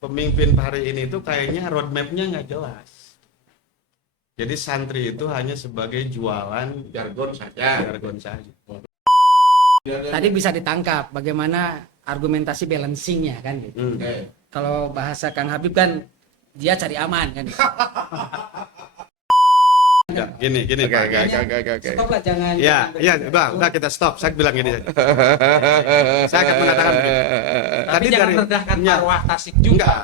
pemimpin hari ini tuh kayaknya roadmap-nya nggak jelas. Jadi santri itu hanya sebagai jualan Jargon saja. jargon saja. Tadi bisa ditangkap bagaimana argumentasi balancingnya kan gitu. Oke. Kalau bahasa Kang Habib kan dia cari aman kan. Enggak, gini Oke, Pak. oke. Stop lah jangan. Ya, ya, udah kita stop. Saya bilang gini saja. Saya akan mengatakan begini. Tapi Tadi jangan dari merendahkan ya, marwah Tasik juga. enggak.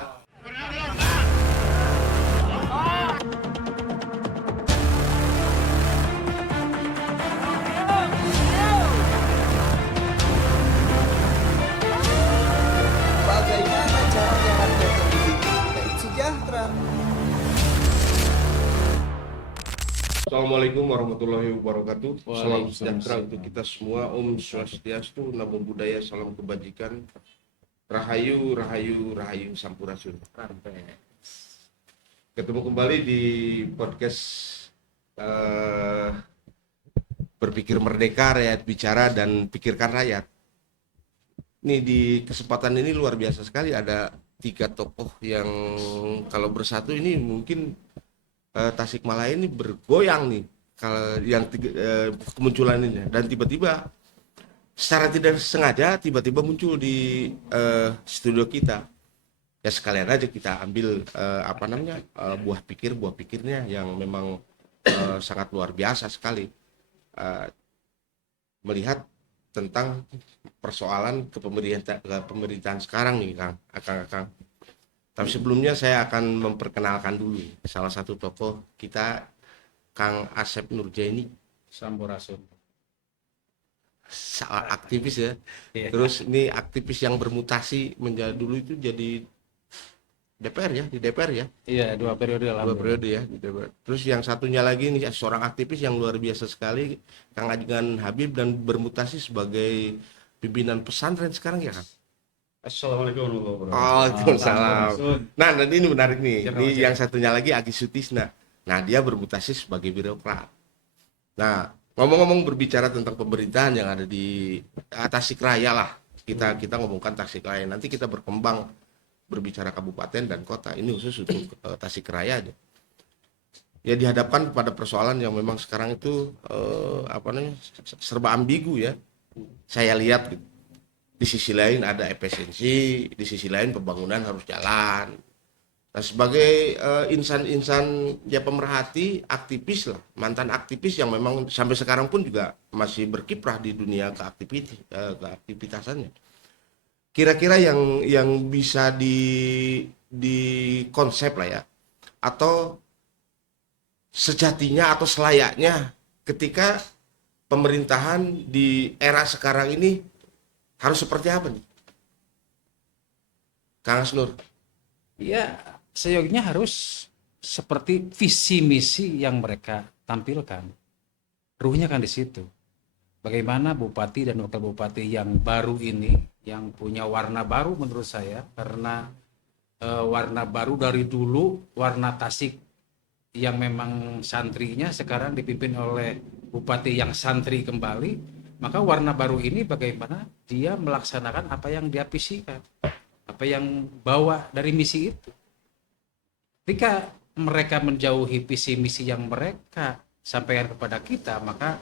Bagaimana caranya rakyat lebih sejahtera? Assalamualaikum warahmatullahi wabarakatuh. Salam sejahtera untuk kita semua. Om Swastiastu, Namo Buddhaya, salam kebajikan. Rahayu, rahayu, rahayu, sampurasun. Ketemu kembali di podcast Berpikir Merdeka, Rakyat Bicara, dan Pikirkan Rakyat. Nih di kesempatan ini luar biasa sekali, ada 3 tokoh yang kalau bersatu ini mungkin Tasikmalaya ini bergoyang nih kalau yang kemunculan ini, dan tiba-tiba secara tidak sengaja tiba-tiba muncul di studio kita. Ya sekalian aja kita ambil buah pikirnya yang memang sangat luar biasa sekali melihat tentang persoalan kepemerintahan sekarang nih Kang. Tapi sebelumnya saya akan memperkenalkan dulu salah satu tokoh kita, Kang Asep Nurjaini. Sampurasun. Aktivis ya. Iya. Terus ini aktivis yang bermutasi menjadi dulu itu jadi DPR ya, di DPR ya. Iya, 2 periode lah. 2 periode ya di DPR. Terus yang satunya lagi ini seorang aktivis yang luar biasa sekali, Kang Ajigan Habib, dan bermutasi sebagai pimpinan pesantren sekarang ya Kang. Assalamualaikum warahmatullahi wabarakatuh. Waalaikumsalam. Nah, ini menarik nih. Cerno, Ini cerno. yang satunya lagi Agi Sutisna. Nah, dia bermutasi sebagai birokrat. Nah, ngomong-ngomong berbicara tentang pemerintahan yang ada di Tasikmalaya lah. Kita ngomongkan Tasikmalaya. Nanti kita berkembang berbicara kabupaten dan kota. Ini khusus untuk Tasikmalaya aja. Ya dihadapkan pada persoalan yang memang sekarang itu serba ambigu ya. Saya lihat gitu. Di sisi lain ada efisiensi, di sisi lain pembangunan harus jalan. Nah, sebagai insan-insan ya pemerhati, aktivis lah, mantan aktivis yang memang sampai sekarang pun juga masih berkiprah di dunia keaktivitasannya. Kira-kira yang bisa di konsep lah ya, atau sejatinya atau selayaknya ketika pemerintahan di era sekarang ini harus seperti apa nih, Kang Asnur? Ya, seyoginya harus seperti visi misi yang mereka tampilkan. Ruhnya kan di situ. Bagaimana bupati dan wakil bupati yang baru ini, yang punya warna baru menurut saya, karena warna baru dari dulu, warna Tasik yang memang santrinya sekarang dipimpin oleh bupati yang santri kembali. Maka warna baru ini bagaimana dia melaksanakan apa yang dia visikan, apa yang bawa dari misi itu. Ketika mereka menjauhi visi misi yang mereka sampaikan kepada kita, maka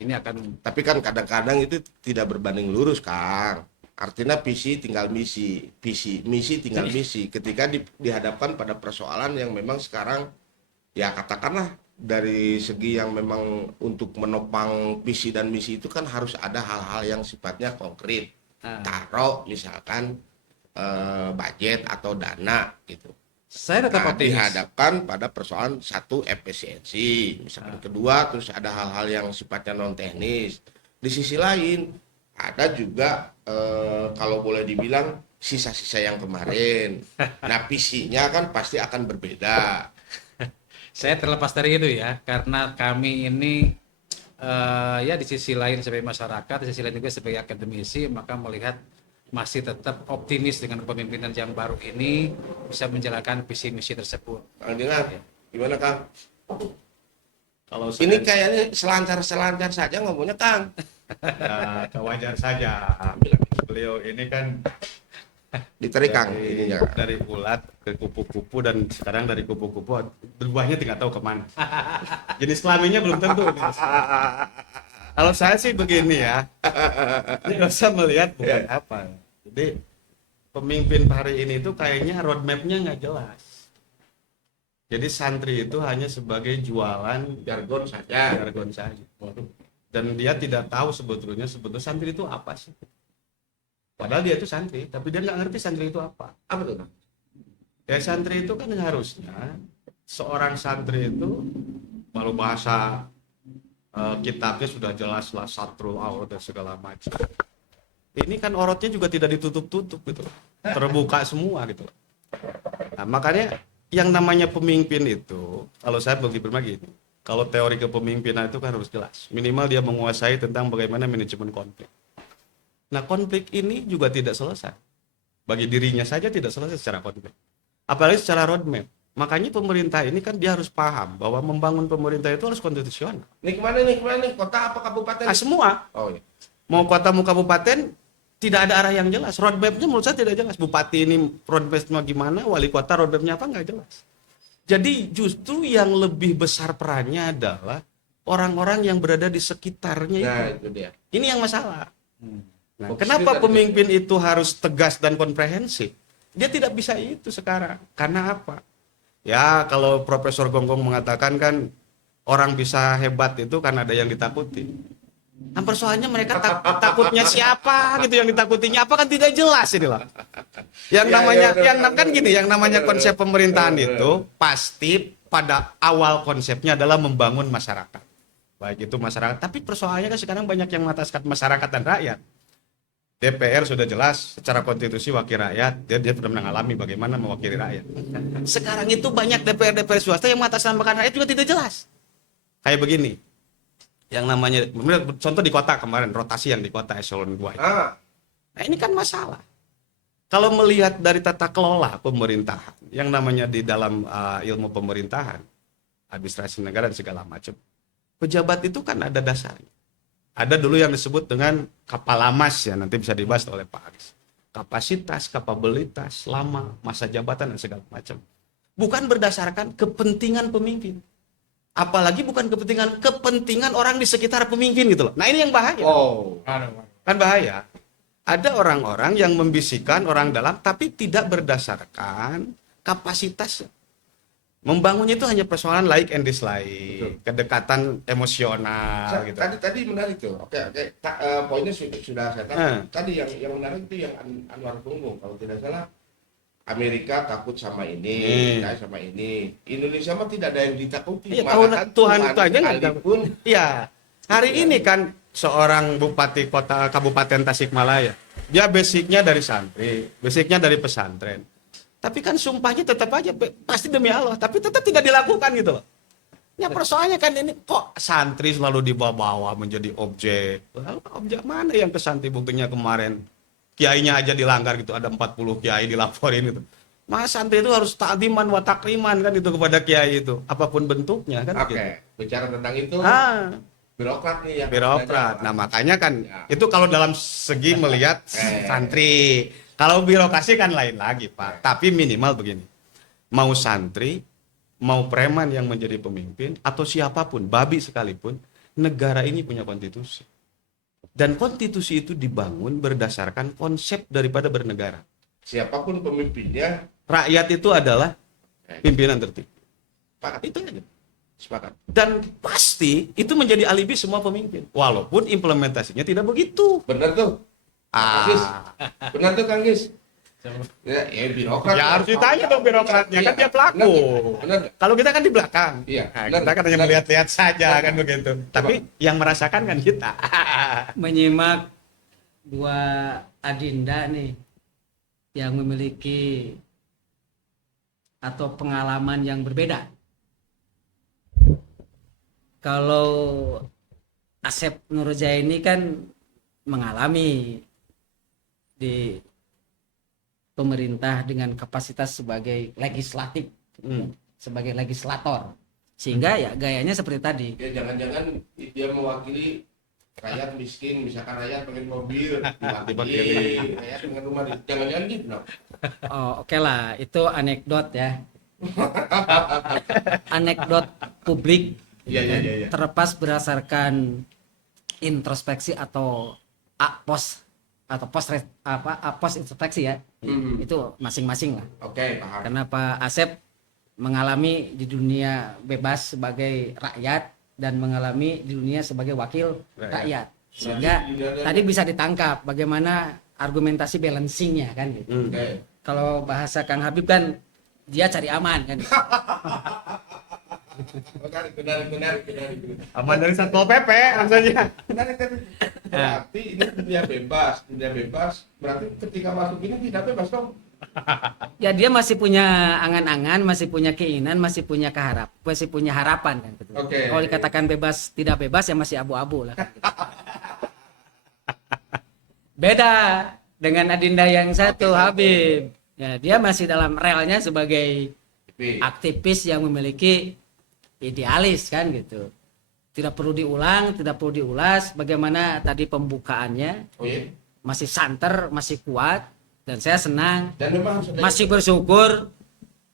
ini akan. Tapi kan kadang-kadang itu tidak berbanding lurus, Kang. Artinya visi tinggal misi, misi tinggal misi. Ketika dihadapkan pada persoalan yang memang sekarang, ya katakanlah dari segi yang memang untuk menopang visi dan misi itu kan harus ada hal-hal yang sifatnya konkret. Taruh misalkan budget atau dana gitu. Saya tetap optimis. Dihadapkan pada persoalan satu efisiensi, misalkan kedua terus ada hal-hal yang sifatnya non teknis. Di sisi lain ada juga kalau boleh dibilang sisa-sisa yang kemarin. Nah visinya kan pasti akan berbeda. Saya terlepas dari itu ya, karena kami ini ya di sisi lain sebagai masyarakat, di sisi lain juga sebagai akademisi, maka melihat masih tetap optimis dengan kepemimpinan yang baru ini bisa menjalankan visi misi tersebut. Kang Dengar, gimana Kang? Kalau Ini kayaknya selancar-selancar saja ngomongnya Kang. ya, wajar saja. Beliau ini kan Diterikang dari, ininya. dari ulat ke kupu-kupu dan sekarang dari kupu-kupu berubahnya tidak tahu kemana. Jenis kelaminnya belum tentu. Kalau saya sih begini ya, ini nggak usah melihat bukan apa. Jadi pemimpin hari ini tuh kayaknya roadmap-nya nggak jelas. Jadi santri itu hanya sebagai jualan Jargon saja. jargon saja. Dan dia tidak tahu sebetulnya santri itu apa sih. Padahal dia itu santri, tapi dia nggak ngerti santri itu apa. Apa tuh, Kang? Ya santri itu kan harusnya seorang santri itu kalau bahasa kitabnya sudah jelas lah satrul aurat dan segala macam. Ini kan orotnya juga tidak ditutup-tutup gitu, terbuka semua gitu. Nah makanya yang namanya pemimpin itu, kalau saya berpikir gini, kalau teori kepemimpinan itu kan harus jelas. Minimal dia menguasai tentang bagaimana manajemen konflik. Nah konflik ini juga tidak selesai. Bagi dirinya saja tidak selesai secara konflik. Apalagi secara roadmap. Makanya pemerintah ini kan dia harus paham bahwa membangun pemerintah itu harus konstitusional. Nih kemana nih? Kota apa kabupaten? Nah semua, Oh iya. mau kota mau kabupaten, tidak ada arah yang jelas. Roadmapnya menurut saya tidak jelas. Bupati ini roadmapnya gimana, wali kota roadmapnya apa, nggak jelas. Jadi justru yang lebih besar perannya adalah orang-orang yang berada di sekitarnya itu. Nah, itu dia. Ini yang masalah. Nah, Fokus kenapa kita pemimpin itu harus tegas dan komprehensif? Dia tidak bisa itu sekarang. Karena apa? Ya, kalau Profesor Gonggong mengatakan kan orang bisa hebat itu karena ada yang ditakuti. Nah, persoalannya mereka takutnya siapa gitu yang ditakutinya apa kan tidak jelas ini loh. Yang namanya kan gini, yang namanya konsep pemerintahan itu pasti pada awal konsepnya adalah membangun masyarakat. Baik itu masyarakat, tapi persoalannya kan sekarang banyak yang mengataskan masyarakat dan rakyat. DPR sudah jelas secara konstitusi wakil rakyat, dia sudah mengalami bagaimana mewakili rakyat. Sekarang itu banyak DPR swasta yang mengatasnamakan rakyat juga tidak jelas. Kayak begini, yang namanya contoh di kota kemarin, rotasi yang di kota eselon 2 itu. Nah ini kan masalah. Kalau melihat dari tata kelola pemerintahan, yang namanya di dalam ilmu pemerintahan, administrasi negara dan segala macam, pejabat itu kan ada dasarnya. Ada dulu yang disebut dengan kapalamas ya, nanti bisa dibahas oleh Pak Aris. Kapasitas, kapabilitas, lama, masa jabatan dan segala macam. Bukan berdasarkan kepentingan pemimpin. Apalagi bukan kepentingan orang di sekitar pemimpin gitu loh. Nah ini yang bahaya. Oh. Kan bahaya. Ada orang-orang yang membisikkan orang dalam tapi tidak berdasarkan kapasitasnya. Membangunnya itu hanya persoalan like and dislike, Betul. kedekatan emosional gitu. Tadi menarik tuh. Oke. Poinnya sudah saya tahu. Tadi yang menarik itu yang Anwar Tunggu kalau tidak salah. Amerika takut sama ini, sama ini. Indonesia mah tidak ada yang ditakuti. Iya, Malahan Tuhan itu aja nggak sekalipun. Iya. Hari ini kan seorang bupati kota Kabupaten Tasikmalaya, dia basicnya dari santri, basicnya dari pesantren. Tapi kan sumpahnya tetap aja pasti demi Allah, tapi tetap tidak dilakukan gitu loh. Ya persoalannya kan ini kok santri selalu dibawa-bawa menjadi objek. Lalu objek mana yang ke santri, buktinya kemarin kiainya aja dilanggar gitu, ada 40 kiai dilaporin itu. Mas santri itu harus ta'diman wa takriman kan itu kepada kiai itu, apapun bentuknya kan. Oke, bicara tentang itu birokrat nih yang Birokrat. Nah, makanya kan Ya. itu kalau dalam segi melihat santri. Kalau birokrasi kan lain lagi, Pak. Tapi minimal begini. Mau santri, mau preman yang menjadi pemimpin atau siapapun, babi sekalipun, negara ini punya konstitusi. Dan konstitusi itu dibangun berdasarkan konsep daripada bernegara. Siapapun pemimpinnya, Rakyat itu adalah pimpinan tertinggi. sepakat. Itu aja. Sepakat. Dan pasti itu menjadi alibi semua pemimpin. Walaupun implementasinya tidak begitu. Bener tuh. Kang Gis. Bener tuh Kang Gis. Ya birokrat. Ya harus ditanya dong birokratnya, kan dia pelaku. Bener. Kalau kita kan di belakang. Iya, Nah, benar, kita kan hanya benar. melihat-lihat saja kan begitu. Tapi yang merasakan kan kita. Menyimak dua adinda nih yang memiliki atau pengalaman yang berbeda. Kalau Asep Nurjaini kan mengalami di pemerintah dengan kapasitas sebagai legislatif, sebagai legislator, sehingga ya gayanya seperti tadi. Ya jangan-jangan dia mewakili rakyat miskin, misalkan rakyat pengen mobil, Dipakai. rakyat pengen rumah, jangan-jangan gitu. No? Oh, oke lah, itu anekdot ya. Anekdot publik Iya. terlepas berdasarkan introspeksi atau apos atau apos introspeksi ya. Itu masing-masing lah. Oke, paham. Karena Pak Asep mengalami di dunia bebas sebagai rakyat dan mengalami di dunia sebagai wakil rakyat. Sehingga tadi bisa ditangkap bagaimana argumentasi balancingnya kan gitu. Oke. Kalau bahasa Kang Habib kan dia cari aman kan. Benar. Aman dari Satpol PP maksudnya. Benar. Berarti ini dunia bebas. Berarti ketika masuk ini tidak bebas dong. Ya dia masih punya angan-angan, masih punya keinginan, masih punya harapan kan gitu. Oke. Kalau dikatakan bebas tidak bebas ya masih abu-abu lah kan, gitu. Beda dengan Adinda yang satu Habib. Ya, dia masih dalam relnya sebagai aktivis yang memiliki idealis kan gitu. Tidak perlu diulang, tidak perlu diulas bagaimana tadi pembukaannya. Oh iya. Masih santer, masih kuat dan saya senang. Dan memang harus ada Masih bersyukur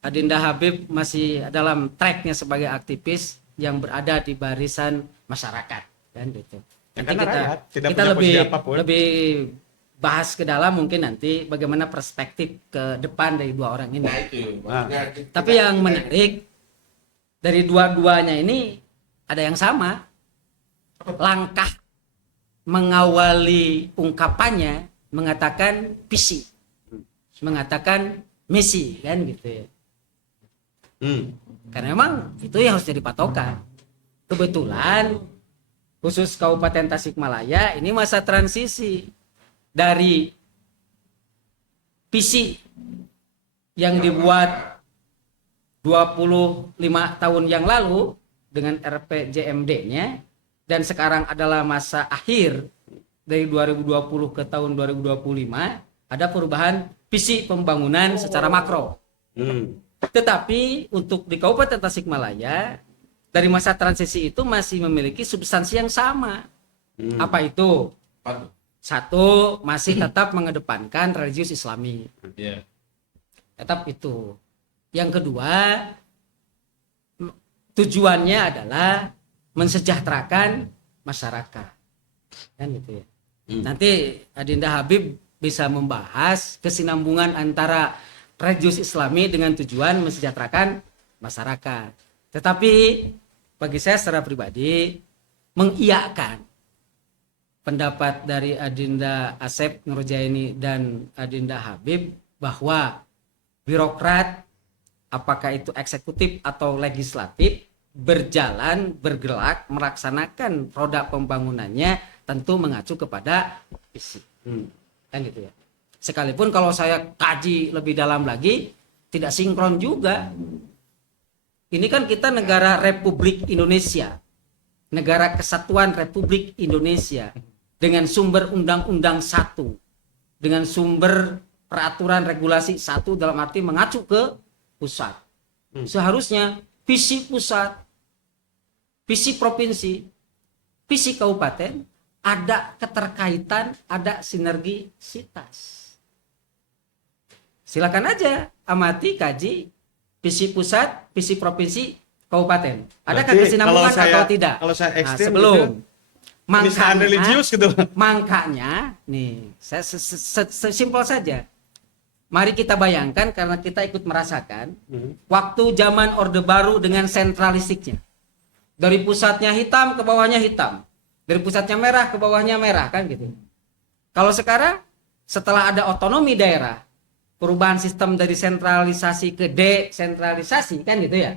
Adinda Habib masih dalam tracknya sebagai aktivis yang berada di barisan masyarakat kan gitu. Ya, Nanti karena rakyat tidak kita punya lebih posisi apapun. lebih bahas ke dalam mungkin nanti bagaimana perspektif ke depan dari dua orang ini. Nah itu. Maksudnya kita- Tapi yang menarik dari dua-duanya ini ada yang sama. Langkah mengawali ungkapannya mengatakan visi, mengatakan misi kan gitu ya. Karena memang itu yang harus jadi patokan. Kebetulan khusus Kabupaten Tasikmalaya ini masa transisi dari visi yang dibuat 25 tahun yang lalu dengan RPJMD-nya dan sekarang adalah masa akhir dari 2020 ke tahun 2025 ada perubahan visi pembangunan secara makro. Tetapi untuk di Kabupaten Tasikmalaya dari masa transisi itu masih memiliki substansi yang sama. Apa itu? Apa tuh? Satu, masih tetap mengedepankan religius Islami. Iya. Tetap itu. Yang kedua, tujuannya adalah mensejahterakan masyarakat. Kan gitu ya. Nanti Adinda Habib bisa membahas kesinambungan antara religius Islami dengan tujuan mensejahterakan masyarakat. Tetapi bagi saya secara pribadi mengiyakan pendapat dari Adinda Asep Nurjaini dan Adinda Habib bahwa birokrat apakah itu eksekutif atau legislatif berjalan bergerak melaksanakan roda pembangunannya tentu mengacu kepada visi. Kan gitu ya. Sekalipun kalau saya kaji lebih dalam lagi tidak sinkron juga. Ini kan kita negara Republik Indonesia. Negara Kesatuan Republik Indonesia dengan sumber undang-undang satu, dengan sumber peraturan regulasi satu dalam arti mengacu ke pusat. Seharusnya visi pusat, visi provinsi, visi kabupaten ada keterkaitan, ada sinergisitas. Silakan aja amati, kaji visi pusat, visi provinsi, kabupaten. Adakah Berarti kesinambungan kalau saya- atau tidak? kalau saya ekstrim sebelum gitu, penistaan religius gitu. Makanya nih, saya sesimpel saja. Mari kita bayangkan karena kita ikut merasakan waktu zaman Orde Baru dengan sentralistiknya. Dari pusatnya hitam ke bawahnya hitam. Dari pusatnya merah ke bawahnya merah kan gitu. Kalau sekarang setelah ada otonomi daerah, perubahan sistem dari sentralisasi ke desentralisasi kan gitu ya.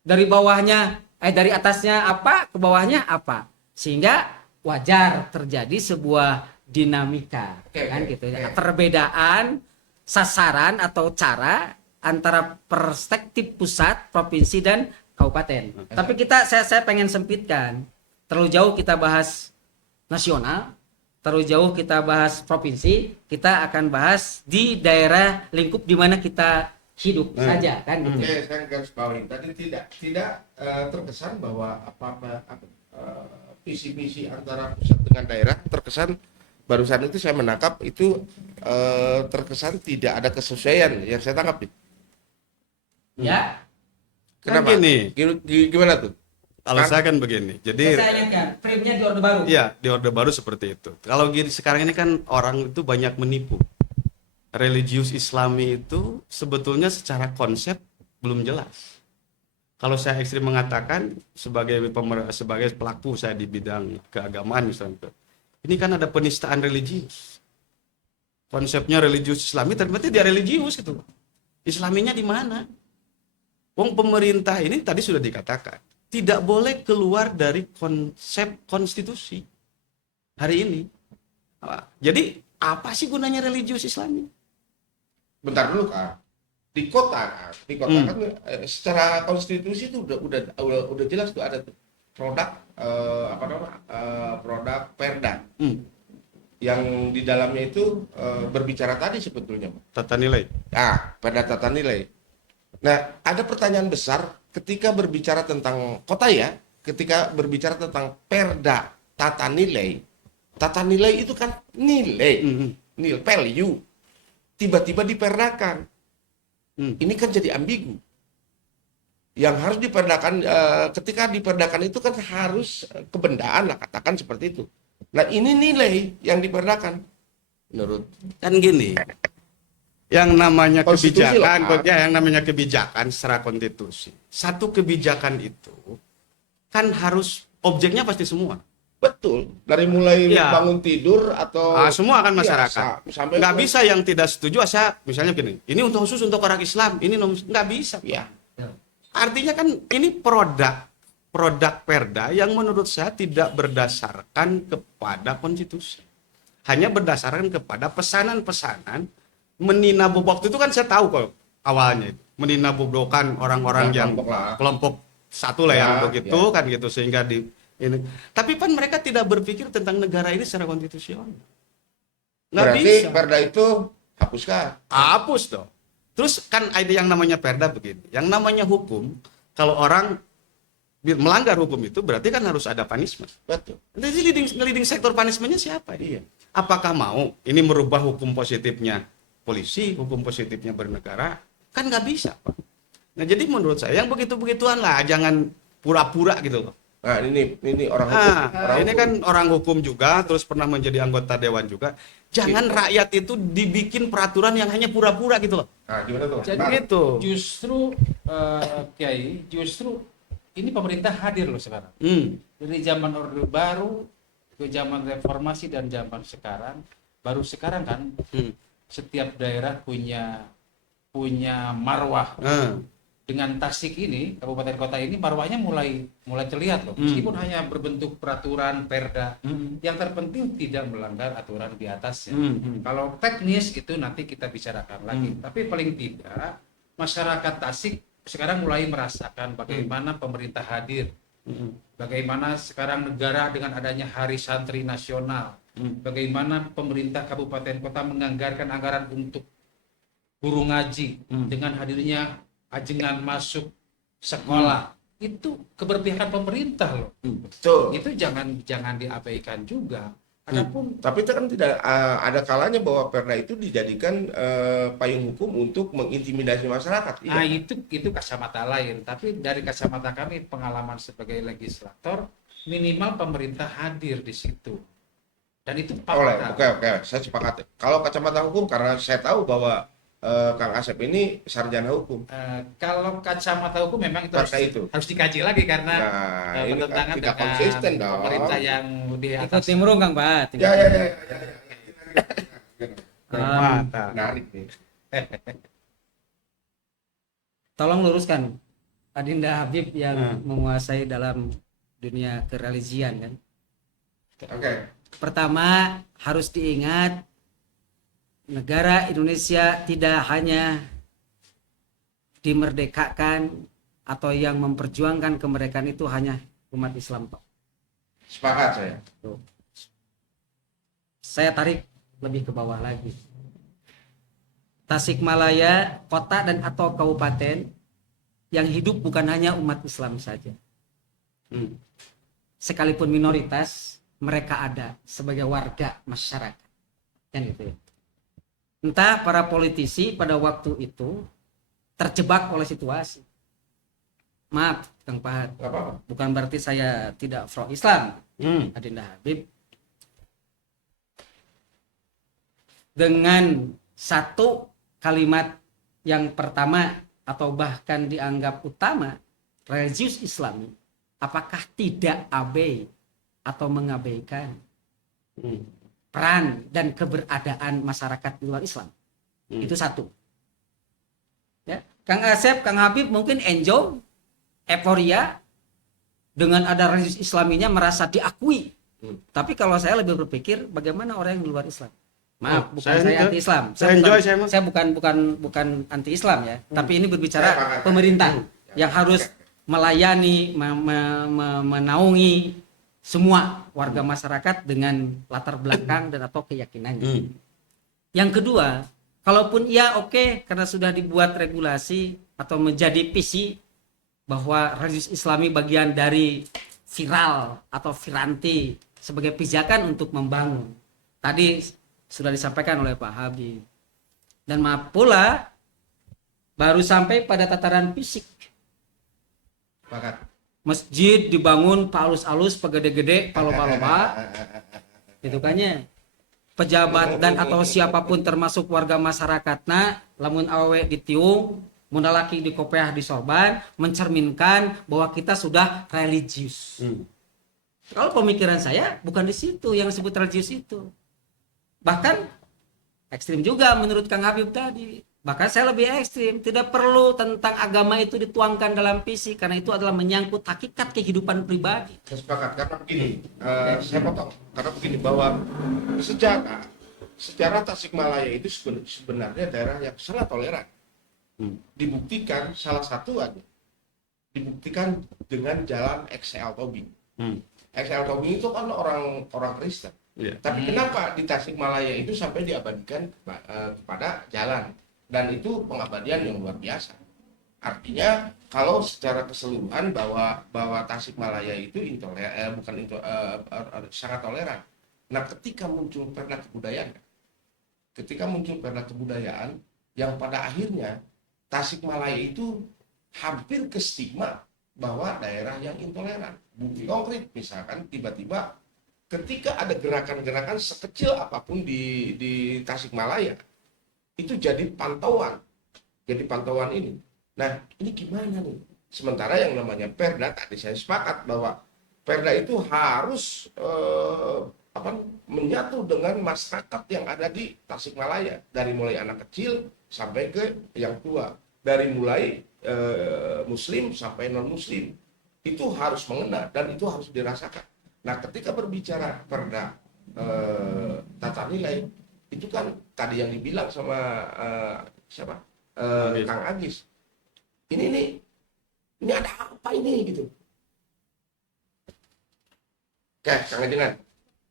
Dari bawahnya dari atasnya apa ke bawahnya apa. Sehingga wajar terjadi sebuah dinamika kan gitu ya. Perbedaan sasaran atau cara antara perspektif pusat, provinsi dan kabupaten. Tapi saya pengen sempitkan. Terlalu jauh kita bahas nasional, terlalu jauh kita bahas provinsi, kita akan bahas di daerah lingkup di mana kita hidup saja kan gitu. Oke, saya garis bawahi tadi tidak terkesan bahwa visi misi antara pusat dengan daerah terkesan barusan itu saya menangkap itu terkesan tidak ada kesesuaian yang saya tangkap. Ya, Kan Kenapa? gini. Gimana tuh? Kalau Kan- saya kan begini. Jadi saya ingatkan, frame-nya di Orde Baru. iya, di Orde Baru seperti itu. Kalau gini sekarang ini kan orang itu banyak menipu. Religius Islami itu sebetulnya secara konsep belum jelas. Kalau saya ekstrim mengatakan sebagai pelaku saya di bidang keagamaan misalnya, ini kan ada penistaan religius. Konsepnya religius Islami ternyata dia religius itu. Islaminya di mana? Wong pemerintah ini tadi sudah dikatakan tidak boleh keluar dari konsep konstitusi hari ini. Jadi apa sih gunanya religius Islami? Bentar dulu Kak. Di kota kan secara konstitusi itu udah jelas tuh ada tuh produk produk Perda Hmm, yang di dalamnya itu berbicara tadi sebetulnya. tata nilai. Nah, Perda tata nilai. Nah, ada pertanyaan besar ketika berbicara tentang kota ya, ketika berbicara tentang Perda tata nilai itu kan nilai, Hmm, nilai value, tiba-tiba diperdakan. Ini kan jadi ambigu. Yang harus diperdakan ketika diperdakan itu kan harus kebendaan lah, katakan seperti itu. Nah, ini nilai yang diperdakan menurut Kan gini. Yang namanya Konstitusi kebijakan, loh, Pak. yang namanya kebijakan secara konstitusi. Satu kebijakan itu kan harus objeknya pasti semua. betul dari mulai Iya. bangun tidur atau Semua kan Iya, masyarakat. sampai Nggak bisa yang tidak setuju asal misalnya gini, ini untuk khusus untuk orang Islam, ini nggak bisa. ya Artinya kan ini produk perda yang menurut saya tidak berdasarkan kepada konstitusi. Hanya berdasarkan kepada pesanan-pesanan meninabob. Waktu itu kan saya tahu kok awalnya meninabobokan orang-orang Ya, yang kelompok lah. kelompok satu lah yang Ya, begitu kan gitu sehingga di ini. Tapi kan mereka tidak berpikir tentang negara ini secara konstitusional. Nggak berarti bisa. Perda itu hapuskan. Hapus dong. Terus kan ada yang namanya perda begini. Yang namanya hukum, kalau orang melanggar hukum itu berarti kan harus ada punishment. Betul. Jadi leading sektor punishment-nya siapa ini? Apakah mau ini merubah hukum positifnya polisi, hukum positifnya bernegara? Kan nggak bisa, Pak. Nah, jadi menurut saya yang begitu-begituan lah, jangan pura-pura gitu loh. Nah, ini orang hukum. Orang Ini hukum. kan orang hukum juga, terus pernah menjadi anggota dewan juga. Jangan rakyat itu dibikin peraturan yang hanya pura-pura gitu loh. Nah, gimana tuh? Jadi Nah, Gitu. justru Kiai, justru ini pemerintah hadir loh sekarang. Dari zaman Orde Baru ke zaman reformasi dan zaman sekarang, baru sekarang kan setiap daerah punya marwah. Dengan Tasik ini, kabupaten kota ini marwahnya mulai terlihat loh. Meskipun hanya berbentuk peraturan perda, yang terpenting tidak melanggar aturan di atasnya. Kalau teknis itu nanti kita bicarakan lagi. Tapi paling tidak masyarakat Tasik sekarang mulai merasakan bagaimana pemerintah hadir. Bagaimana sekarang negara dengan adanya Hari Santri Nasional. Bagaimana pemerintah kabupaten kota menganggarkan anggaran untuk guru ngaji dengan hadirnya ajengan masuk sekolah. Itu keberpihakan pemerintah loh. betul. Itu jangan diabaikan juga. Adapun Tapi itu kan tidak ada kalanya bahwa Perda itu dijadikan payung hukum untuk mengintimidasi masyarakat. nah Iya. itu kacamata lain, tapi dari kacamata kami pengalaman sebagai legislator, minimal pemerintah hadir di situ. Dan itu fakta. Oke, saya sepakat. Kalau kacamata hukum karena saya tahu bahwa Kang Asep ini sarjana hukum. Kalau kacamata hukum memang itu Partai itu. harus dikaji lagi karena Nah, ini bertentangan tidak dengan konsisten dong. pemerintah yang di Ikut atas. nimbrung Kang Pak. Ya. Mata. Menarik nih. Tolong luruskan Adinda Habib yang menguasai dalam dunia kereligian kan. Oke. Pertama harus diingat negara Indonesia tidak hanya dimerdekakan atau yang memperjuangkan kemerdekaan itu hanya umat Islam, Pak. Sepakat saya. Saya tarik lebih ke bawah lagi. Tasikmalaya, kota dan atau kabupaten yang hidup bukan hanya umat Islam saja. sekalipun minoritas, mereka ada sebagai warga masyarakat. Kan gitu ya. Entah para politisi pada waktu itu terjebak oleh situasi. Maaf, Kang Pahat. Nggak apa-apa. Bukan berarti saya tidak pro Islam, Hmm. Adinda Habib. Dengan satu kalimat yang pertama atau bahkan dianggap utama, religius Islami, apakah tidak abai atau mengabaikan Hmm. peran dan keberadaan masyarakat di luar Islam? Itu satu. Ya, Kang Asep, Kang Habib mungkin enjoy, euforia dengan ada religius Islaminya, merasa diakui. Tapi kalau saya lebih berpikir bagaimana orang yang di luar Islam. Maaf, Oh, bukan saya enjoy. anti Islam. Saya enjoy, saya mah. Saya bukan anti Islam ya. Tapi ini Saya berbicara pakai. pemerintah yang harus melayani, menaungi semua warga masyarakat dengan latar belakang dan atau keyakinannya. Hmm. Yang kedua, kalaupun iya oke, karena sudah dibuat regulasi atau menjadi visi bahwa religius Islami bagian dari viral atau viranti sebagai pijakan untuk membangun. Tadi sudah disampaikan oleh Pak Habib. Dan maaf pula baru sampai pada tataran fisik. Sepakat. Masjid dibangun palus-alus, pegede-gede, palo-palo, itu kan ya. Pejabat dan atau siapapun termasuk warga masyarakatna lamun awewe ditiung, mun lalaki di kopiah di sorban, mencerminkan bahwa kita sudah religius. Hmm. Kalau pemikiran saya bukan di situ yang disebut religius itu. Bahkan ekstrim juga menurut Kang Habib tadi. Bahkan saya lebih ekstrim, tidak perlu tentang agama itu dituangkan dalam visi karena itu adalah menyangkut hakikat kehidupan pribadi. Saya sepakat karena begini, saya potong karena begini bahwa sejarah Tasikmalaya itu sebenarnya daerah yang sangat toleran. Dibuktikan salah satu aja, dibuktikan dengan jalan XL Tobing. Hmm. XL Tobing itu kan orang Kristen. Iya. Tapi kenapa di Tasikmalaya itu sampai diabadikan kepada jalan, dan itu pengabadian yang luar biasa. Artinya kalau secara keseluruhan bahwa Tasikmalaya itu sangat toleran. Nah, ketika muncul perda kebudayaan yang pada akhirnya Tasikmalaya itu hampir ke stigma bahwa daerah yang intoleran. Bukti konkret misalkan tiba-tiba ketika ada gerakan-gerakan sekecil apapun di Tasikmalaya itu jadi pantauan ini. Nah, ini gimana nih? Sementara yang namanya perda, tadi saya sepakat bahwa perda itu harus menyatu dengan masyarakat yang ada di Tasikmalaya, dari mulai anak kecil sampai ke yang tua, dari mulai muslim sampai non muslim, itu harus mengena dan itu harus dirasakan. Nah, ketika berbicara perda tata nilai, itu kan tadi yang dibilang sama siapa? Kang Agis. Ini ada apa ini gitu? Oke, Kang Ajengan.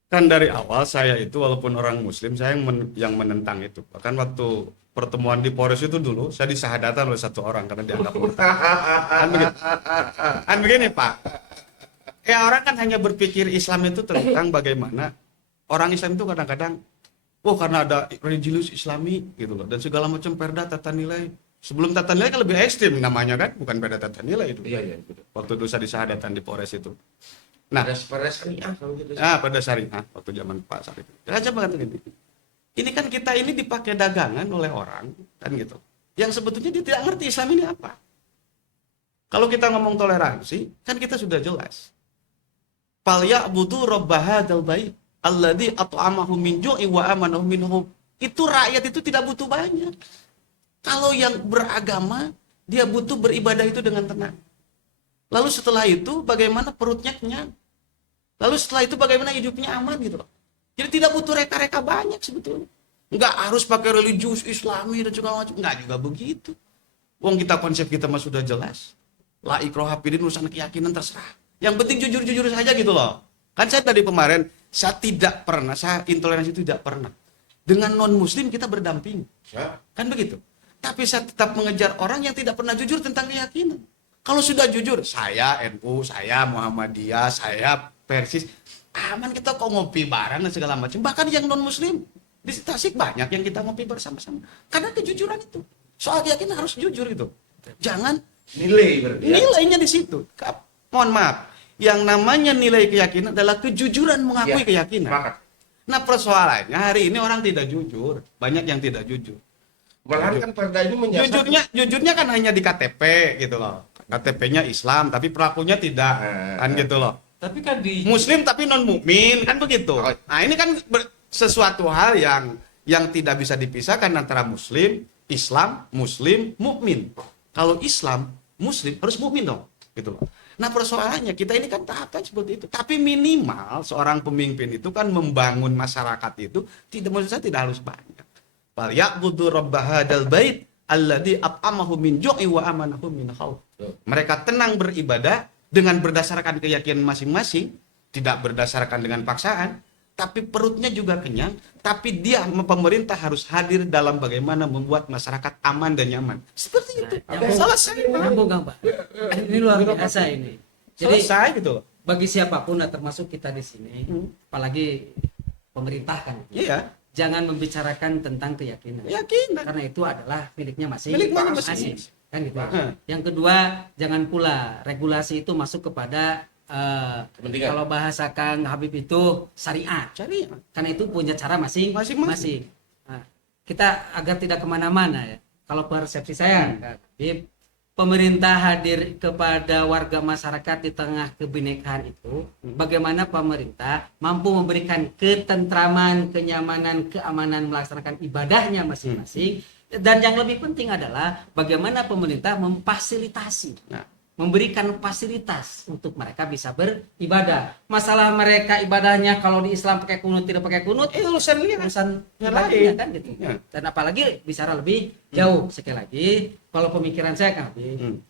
Kan dari awal saya itu walaupun orang muslim saya yang menentang itu. Bahkan waktu pertemuan di Polres itu dulu saya disahadatan oleh satu orang karena dianggap murtad. Kan begini Pak. Ya orang kan hanya berpikir Islam itu tentang bagaimana orang Islam itu kadang-kadang karena ada religius Islami gitu loh, dan segala macam perda tata nilai. Sebelum tata nilai kan lebih ekstrim namanya kan, bukan perda tata nilai itu. Iya, betul. Waktu itu saya disahadatan di Polres itu. Nah, Perda syariah kalau gitu. perda syariah waktu zaman Pak Sarif. Ya, coba kan ini kan kita ini dipakai dagangan oleh orang kan gitu. Yang sebetulnya dia tidak ngerti Islam ini apa. Kalau kita ngomong toleransi, kan kita sudah jelas. Fal ya'budu rabb hadzal bait alladzi at'amahum min ju'i wa amanahum min khauf. Itu rakyat itu tidak butuh banyak. Kalau yang beragama, dia butuh beribadah itu dengan tenang. Lalu setelah itu bagaimana perutnya kenyang. Lalu setelah itu bagaimana hidupnya aman gitu loh. Jadi tidak butuh reka-reka banyak sebetulnya. Enggak harus pakai religius Islami dan segala macam. Enggak juga begitu. Wong kita konsep kita mah sudah jelas. La ikraha fiddin, urusan keyakinan terserah. Yang penting jujur-jujur saja gitu loh. Kan saya tadi kemarin saya intoleransi itu tidak pernah. Dengan non muslim kita berdamping. Ya. Kan begitu. Tapi saya tetap mengejar orang yang tidak pernah jujur tentang keyakinan. Kalau sudah jujur, saya NU, saya Muhammadiyah, saya Persis, aman kita kok ngopi bareng dan segala macam. Bahkan yang non muslim di Tasik banyak yang kita ngopi bersama-sama. Karena kejujuran itu. Soal keyakinan harus jujur itu. Jangan Nilai berarti ya. nilainya di situ. Mohon maaf, yang namanya nilai keyakinan adalah kejujuran mengakui Ya, keyakinan. sepakat. Nah persoalannya hari ini orang tidak jujur, banyak yang tidak jujur. Malahan kan perda ini menyasar Jujurnya kan hanya di KTP gitu loh. KTP-nya Islam tapi pelakunya tidak, kan gitu loh. Tapi kan di Muslim tapi non mukmin kan begitu. Oh. Nah ini kan sesuatu hal yang tidak bisa dipisahkan antara Muslim, Islam, Muslim, mukmin. Kalau Islam, Muslim harus mukmin dong, gitu loh. Nah persoalannya kita ini kan tahapan seperti itu. Tapi minimal seorang pemimpin itu kan membangun masyarakat itu tidak, maksud saya tidak harus banyak. Fal ya'budu rabb hadzal bait alladzi at'amahum min ju'i wa amanahum min khauf. Mereka tenang beribadah dengan berdasarkan keyakinan masing-masing, tidak berdasarkan dengan paksaan, tapi perutnya juga kenyang, tapi dia pemerintah harus hadir dalam bagaimana membuat masyarakat aman dan nyaman. Seperti itu. Selesai. Nyambung Kang Pak. Ini luar biasa ini. Jadi Selesai gitu loh. bagi siapapun, nah, termasuk kita di sini, apalagi pemerintah kan, Iya, jangan membicarakan tentang keyakinan. keyakinan. Karena itu adalah miliknya Milik masing-masing. masing-masing. Kan gitu. Hmm. Yang kedua, jangan pula regulasi itu masuk kepada Kepentingan. kalau bahasa Kang Habib itu syariat. Cari. Karena itu punya cara masing-masing. Nah, kita agar tidak kemana-mana ya. Kalau persepsi saya, Kang Habib, pemerintah hadir kepada warga masyarakat di tengah kebinekaan itu, bagaimana pemerintah mampu memberikan ketentraman, kenyamanan, keamanan melaksanakan ibadahnya masing-masing. Dan yang lebih penting adalah bagaimana pemerintah memfasilitasi, Nah. memberikan fasilitas untuk mereka bisa beribadah. Masalah mereka ibadahnya kalau di Islam pakai kunut tidak pakai kunut, Urusan lihat. urusan Yang ibadahnya lain. kan gitu. Ya. Dan apalagi bicara lebih jauh, sekali lagi kalau pemikiran saya Kang Habib,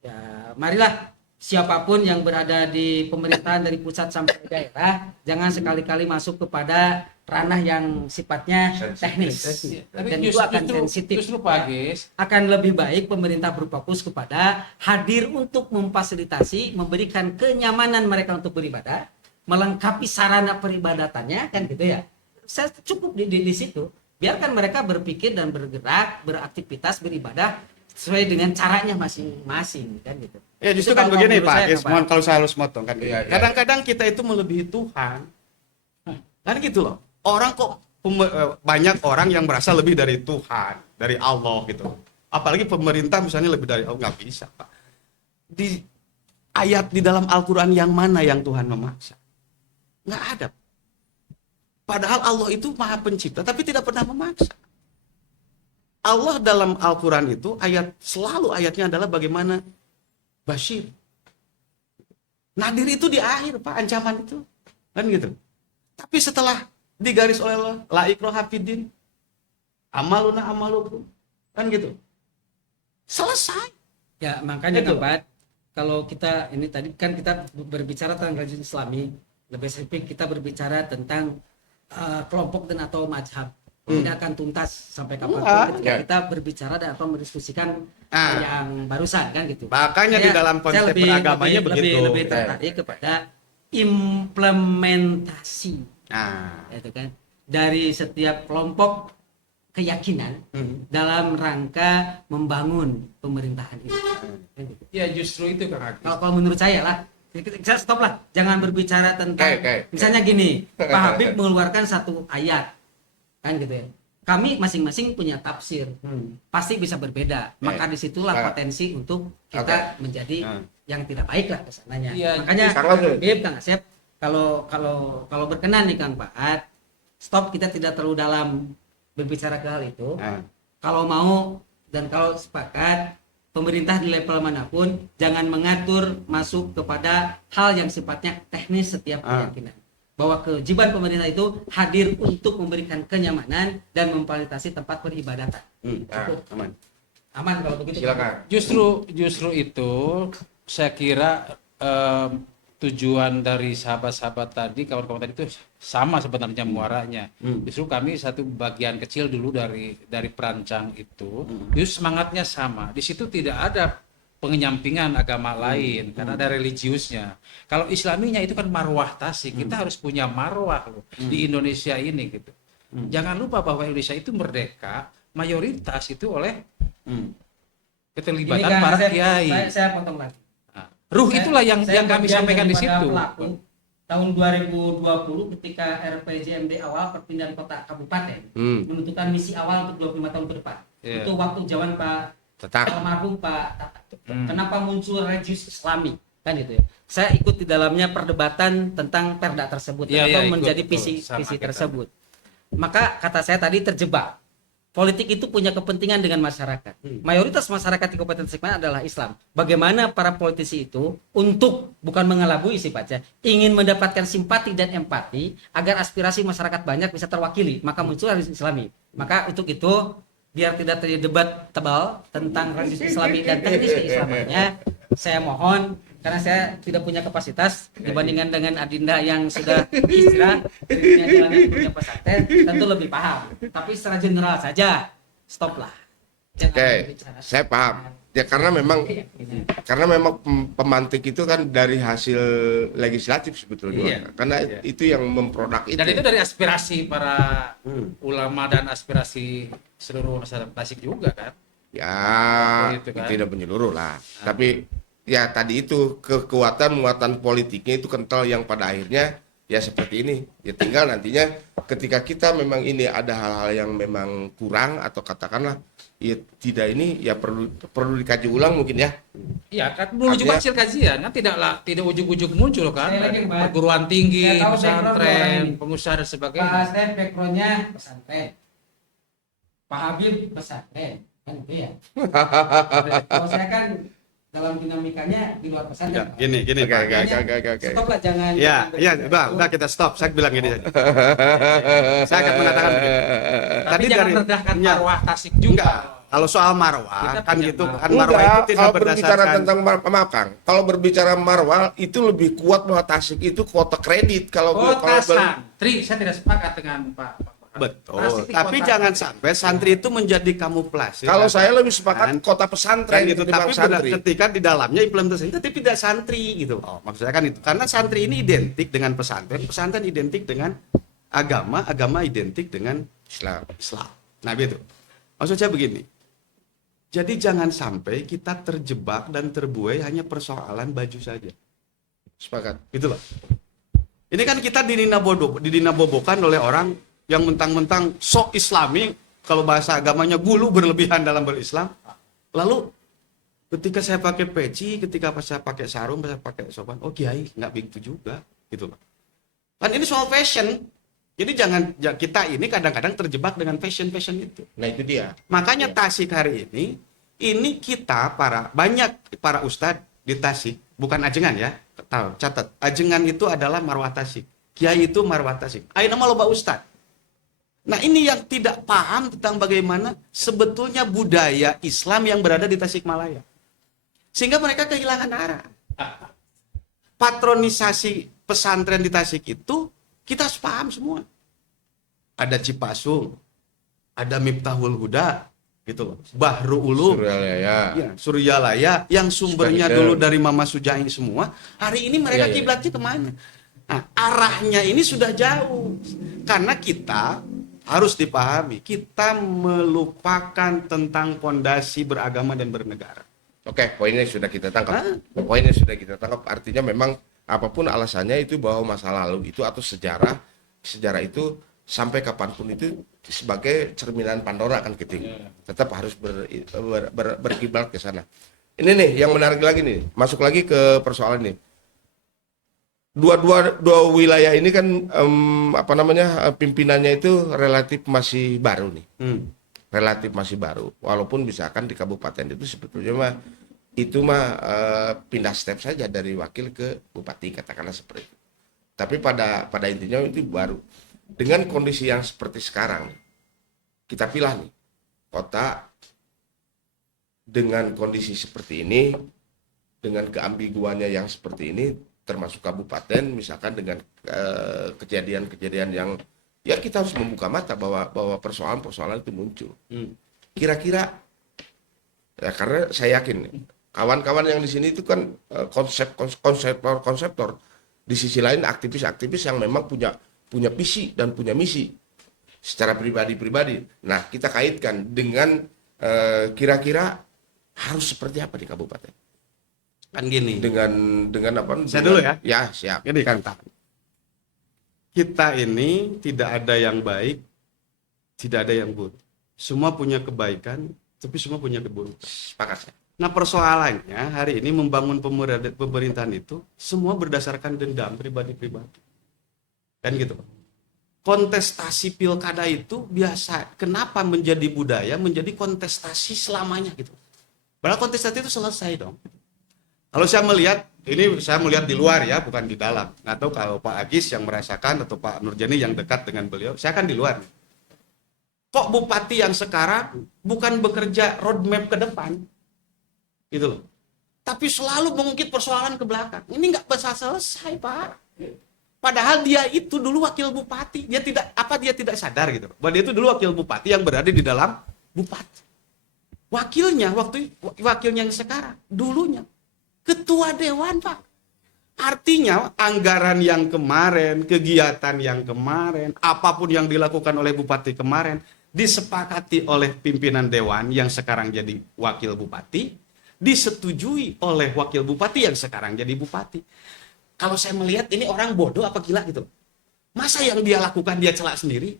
ya marilah siapapun yang berada di pemerintahan dari pusat sampai daerah jangan sekali-kali masuk kepada ranah yang sifatnya teknis. tapi Dan itu akan justru sensitif. Pak Agis, Akan lebih baik pemerintah berfokus kepada hadir untuk memfasilitasi, memberikan kenyamanan mereka untuk beribadah, melengkapi sarana peribadatannya kan gitu ya. Saya cukup di situ. Biarkan mereka berpikir dan bergerak, beraktivitas, beribadah sesuai dengan caranya masing-masing kan gitu. Ya justru Itu kan kalau begini menurut Pak saya, Agis, Pak. mohon kalau saya harus motong kan. Iya, iya. Kadang-kadang kita itu melebihi Tuhan. Kan gitu loh. Orang kok banyak orang yang merasa lebih dari Tuhan, dari Allah gitu. Apalagi pemerintah misalnya lebih dari Allah, nggak bisa Pak. Di ayat di dalam Al-Quran yang mana yang Tuhan memaksa? Nggak ada. Padahal Allah itu maha pencipta tapi tidak pernah memaksa. Allah dalam Al-Quran itu selalu ayatnya adalah bagaimana Bashir. Nadir itu di akhir Pak, ancaman itu. Kan gitu. Tapi setelah digaris oleh Allah, la ikraha fiddin, amaluna amalukum. Kan gitu. Selesai. Ya makanya Itu. Kang Pat, kalau kita ini tadi kan kita berbicara tentang religion Islami, lebih spesifik kita berbicara tentang kelompok dan atau mazhab. Tidak akan tuntas sampai kapanpun Enggak. ketika kita berbicara dan atau mendiskusikan Ah. yang barusan kan gitu. Makanya di dalam saya konsep beragamanya begitu. lebih tertarik kepada implementasi, Nah, itu kan dari setiap kelompok keyakinan dalam rangka membangun pemerintahan ini. Kan gitu. ya justru itu Kang Agis. Kalau menurut saya lah, saya stop lah, jangan berbicara tentang, Oke. misalnya gini, Pak Habib mengeluarkan satu ayat, kan gitu ya. Kami masing-masing punya tafsir, pasti bisa berbeda. Maka disitulah potensi untuk kita menjadi yang tidak baik lah kesananya. Iya, Makanya Kang Kang Asep. Habib, Kang Asep, kalau berkenan nih Kang Paat, stop, kita tidak terlalu dalam berbicara ke hal itu. Kalau mau dan kalau sepakat, pemerintah di level manapun jangan mengatur masuk kepada hal yang sifatnya teknis setiap keyakinan. Bahwa kewajiban pemerintah itu hadir untuk memberikan kenyamanan dan memfasilitasi tempat peribadatan. aman. Aman kalau begitu. Silakan. Justru itu saya kira tujuan dari sahabat-sahabat tadi, kawan-kawan tadi itu sama sebenarnya muaranya. Justru kami satu bagian kecil dulu dari perancang itu, justru semangatnya sama. Di situ tidak ada penyampingan agama lain karena ada religiusnya. Kalau Islaminya itu kan marwah tasik, kita harus punya marwah loh di Indonesia ini gitu. Jangan lupa bahwa Indonesia itu merdeka mayoritas itu oleh keterlibatan para kiai. Saya potong lagi. Nah, ruh itulah yang kami bagian sampaikan di daripada situ. pelaku. Tahun 2020 ketika RPJMD awal perpindahan kota kabupaten menentukan misi awal untuk 25 tahun ke depan. Iya. Itu waktu zaman Pak Tetap. almarhum Pak Tatak. Kenapa muncul religius Islami? Kan itu ya. Saya ikut di dalamnya perdebatan tentang perda tersebut Iya, atau ikut, menjadi betul. visi Sama kita. tersebut. Maka kata saya tadi terjebak. Politik itu punya kepentingan dengan masyarakat. Mayoritas masyarakat di Kabupaten Tasikmalaya adalah Islam. Bagaimana para politisi itu untuk bukan mengelabui sifatnya, ingin mendapatkan simpati dan empati agar aspirasi masyarakat banyak bisa terwakili, maka muncul religius Islami. Maka untuk itu biar tidak terjadi debat tebal tentang religius Islami dan teknis keislamannya, saya mohon karena saya tidak punya kapasitas dibandingkan dengan Adinda yang sudah hijrah dari dunia jalan yang punya pesantren tentu lebih paham. Tapi secara general saja stop lah. Jangan Oke, berbicara. saya paham. Ya karena memang pemantik itu kan dari hasil legislatif sebetulnya. Iya. Karena itu yang memproduk itu. Dan itu dari aspirasi para ulama dan aspirasi seluruh masyarakat Tasik juga kan. Ya, Itu kan. tidak menyeluruh lah. Tapi ya tadi itu kekuatan muatan politiknya itu kental yang pada akhirnya ya seperti ini. Ya tinggal nantinya ketika kita memang ini ada hal-hal yang memang kurang atau katakanlah ya tidak ini ya perlu dikaji ulang mungkin ya. Iya kan menuju Artinya- hasil kajian kan tidak ujuk-ujuk muncul kan. Saya yakin, Pak. Perguruan tinggi, Saya tahu background orang pesantren, ini. pengusaha dan Pak sebagainya. Asep backgroundnya pesantren. Pak Habib pesantren. Kan itu ya. Kalau saya kan dalam dinamikanya di luar Ya, pesantren. Pak. gini Oke, Pak. oke. Stop lah jangan. Ya, jangan begitu. udah kita stop. Saya bilang gini saja. Saya akan mengatakan begini. Tapi jangan rendahkan Ya, marwah Tasik enggak. juga. Kalau soal marwah Kita kan punya gitu marwah. kan marwah itu Enggak, tidak kalau berbicara berdasarkan tentang maaf Kang, kalau berbicara marwah itu lebih kuat bahwa Tasik itu kota kredit kalau Kota kalau santri, saya tidak sepakat dengan Pak. betul. Tasik di Tapi kota jangan santri. sampai santri itu menjadi kamuflase. kalau Kan? saya lebih sepakat Kan? kota pesantren gitu. ketimbang Tapi santri. ketika di dalamnya implementasi itu tidak santri gitu. Oh, maksudnya kan itu. Karena santri ini identik dengan pesantren, pesantren identik dengan agama, agama identik dengan Islam. Islam. Nah, gitu. Maksud saya begini. Jadi jangan sampai kita terjebak dan terbuai hanya persoalan baju saja. Sepakat. Gitu loh. Ini kan kita dinabobokan oleh orang yang mentang-mentang sok Islami, kalau bahasa agamanya gulu berlebihan dalam berislam. Lalu ketika saya pakai peci, ketika saya pakai sarung, saya pakai sopan, oh kiai, nggak begitu juga, gitu loh. Kan ini soal fashion. Jadi jangan kita ini kadang-kadang terjebak dengan fashion itu. Nah itu dia. Makanya Tasik hari ini kita banyak para ustadz di Tasik, bukan ajengan ya, tahu catat. Ajengan itu adalah marwah Tasik, kiai itu marwah Tasik. Ayo nama loba ustadz. Nah ini yang tidak paham tentang bagaimana sebetulnya budaya Islam yang berada di Tasikmalaya, sehingga mereka kehilangan arah. Patronisasi pesantren di Tasik itu kita harus paham semua. Ada Cipasung, ada Miftahul Huda, gitu loh. Bahru Ulum, Suryalaya. ya, Suryalaya, yang sumbernya Sudah dulu dari Mama Sujaing semua. Hari ini mereka Iya, iya. kiblatnya kemana? Nah, arahnya ini sudah jauh. Karena kita harus dipahami, kita melupakan tentang fondasi beragama dan bernegara. Oke, poinnya sudah kita tangkap. Hah? Poinnya sudah kita tangkap. Artinya memang apapun alasannya itu bahwa masa lalu itu atau sejarah itu sampai kapanpun itu sebagai cerminan Pandora kan gitu. Tetap harus berkiblat ke sana. Ini nih yang menarik lagi nih, masuk lagi ke persoalan ini. Dua wilayah ini kan pimpinannya itu relatif masih baru nih. Relatif masih baru. Walaupun misalkan di kabupaten itu sebetulnya mah pindah step saja dari wakil ke bupati katakanlah seperti itu. Tapi pada intinya itu baru. Dengan kondisi yang seperti sekarang, kita pilih nih kota dengan kondisi seperti ini, dengan keambiguannya yang seperti ini, termasuk kabupaten, misalkan dengan kejadian-kejadian yang ya kita harus membuka mata bahwa persoalan-persoalan itu muncul. Kira-kira ya karena saya yakin kawan-kawan yang di sini itu kan konseptor. Di sisi lain aktivis-aktivis yang memang punya visi dan punya misi secara pribadi-pribadi. Nah, kita kaitkan dengan kira-kira harus seperti apa di kabupaten? Kan gini. Dengan apa? Saya dulu ya. Ya, siap. Gini kan Pak. Kita ini tidak ada yang baik, tidak ada yang buruk. Semua punya kebaikan, tapi semua punya keburukan. Sepakat saya. Nah persoalannya hari ini membangun pemerintahan itu semua berdasarkan dendam pribadi-pribadi. Kan gitu Pak. Kontestasi pilkada itu biasa. Kenapa menjadi budaya, menjadi kontestasi selamanya gitu. Padahal kontestasi itu selesai dong. Kalau saya melihat, ini saya melihat di luar ya, bukan di dalam. Nggak tahu kalau Pak Agis yang merasakan atau Pak Nurjani yang dekat dengan beliau, saya kan di luar. Kok bupati yang sekarang bukan bekerja roadmap ke depan, gitu loh. Tapi selalu mengungkit persoalan ke belakang. Ini nggak bisa selesai Pak. Padahal dia itu dulu wakil bupati, dia tidak sadar gitu, bahwa dia itu dulu wakil bupati yang berada di dalam bupati. Wakilnya wakilnya yang sekarang, dulunya ketua dewan Pak. Artinya anggaran yang kemarin, kegiatan yang kemarin, apapun yang dilakukan oleh bupati kemarin disepakati oleh pimpinan dewan yang sekarang jadi wakil bupati, disetujui oleh wakil bupati yang sekarang jadi bupati. Kalau saya melihat ini orang bodoh apa gila gitu. Masa yang dia lakukan dia celak sendiri?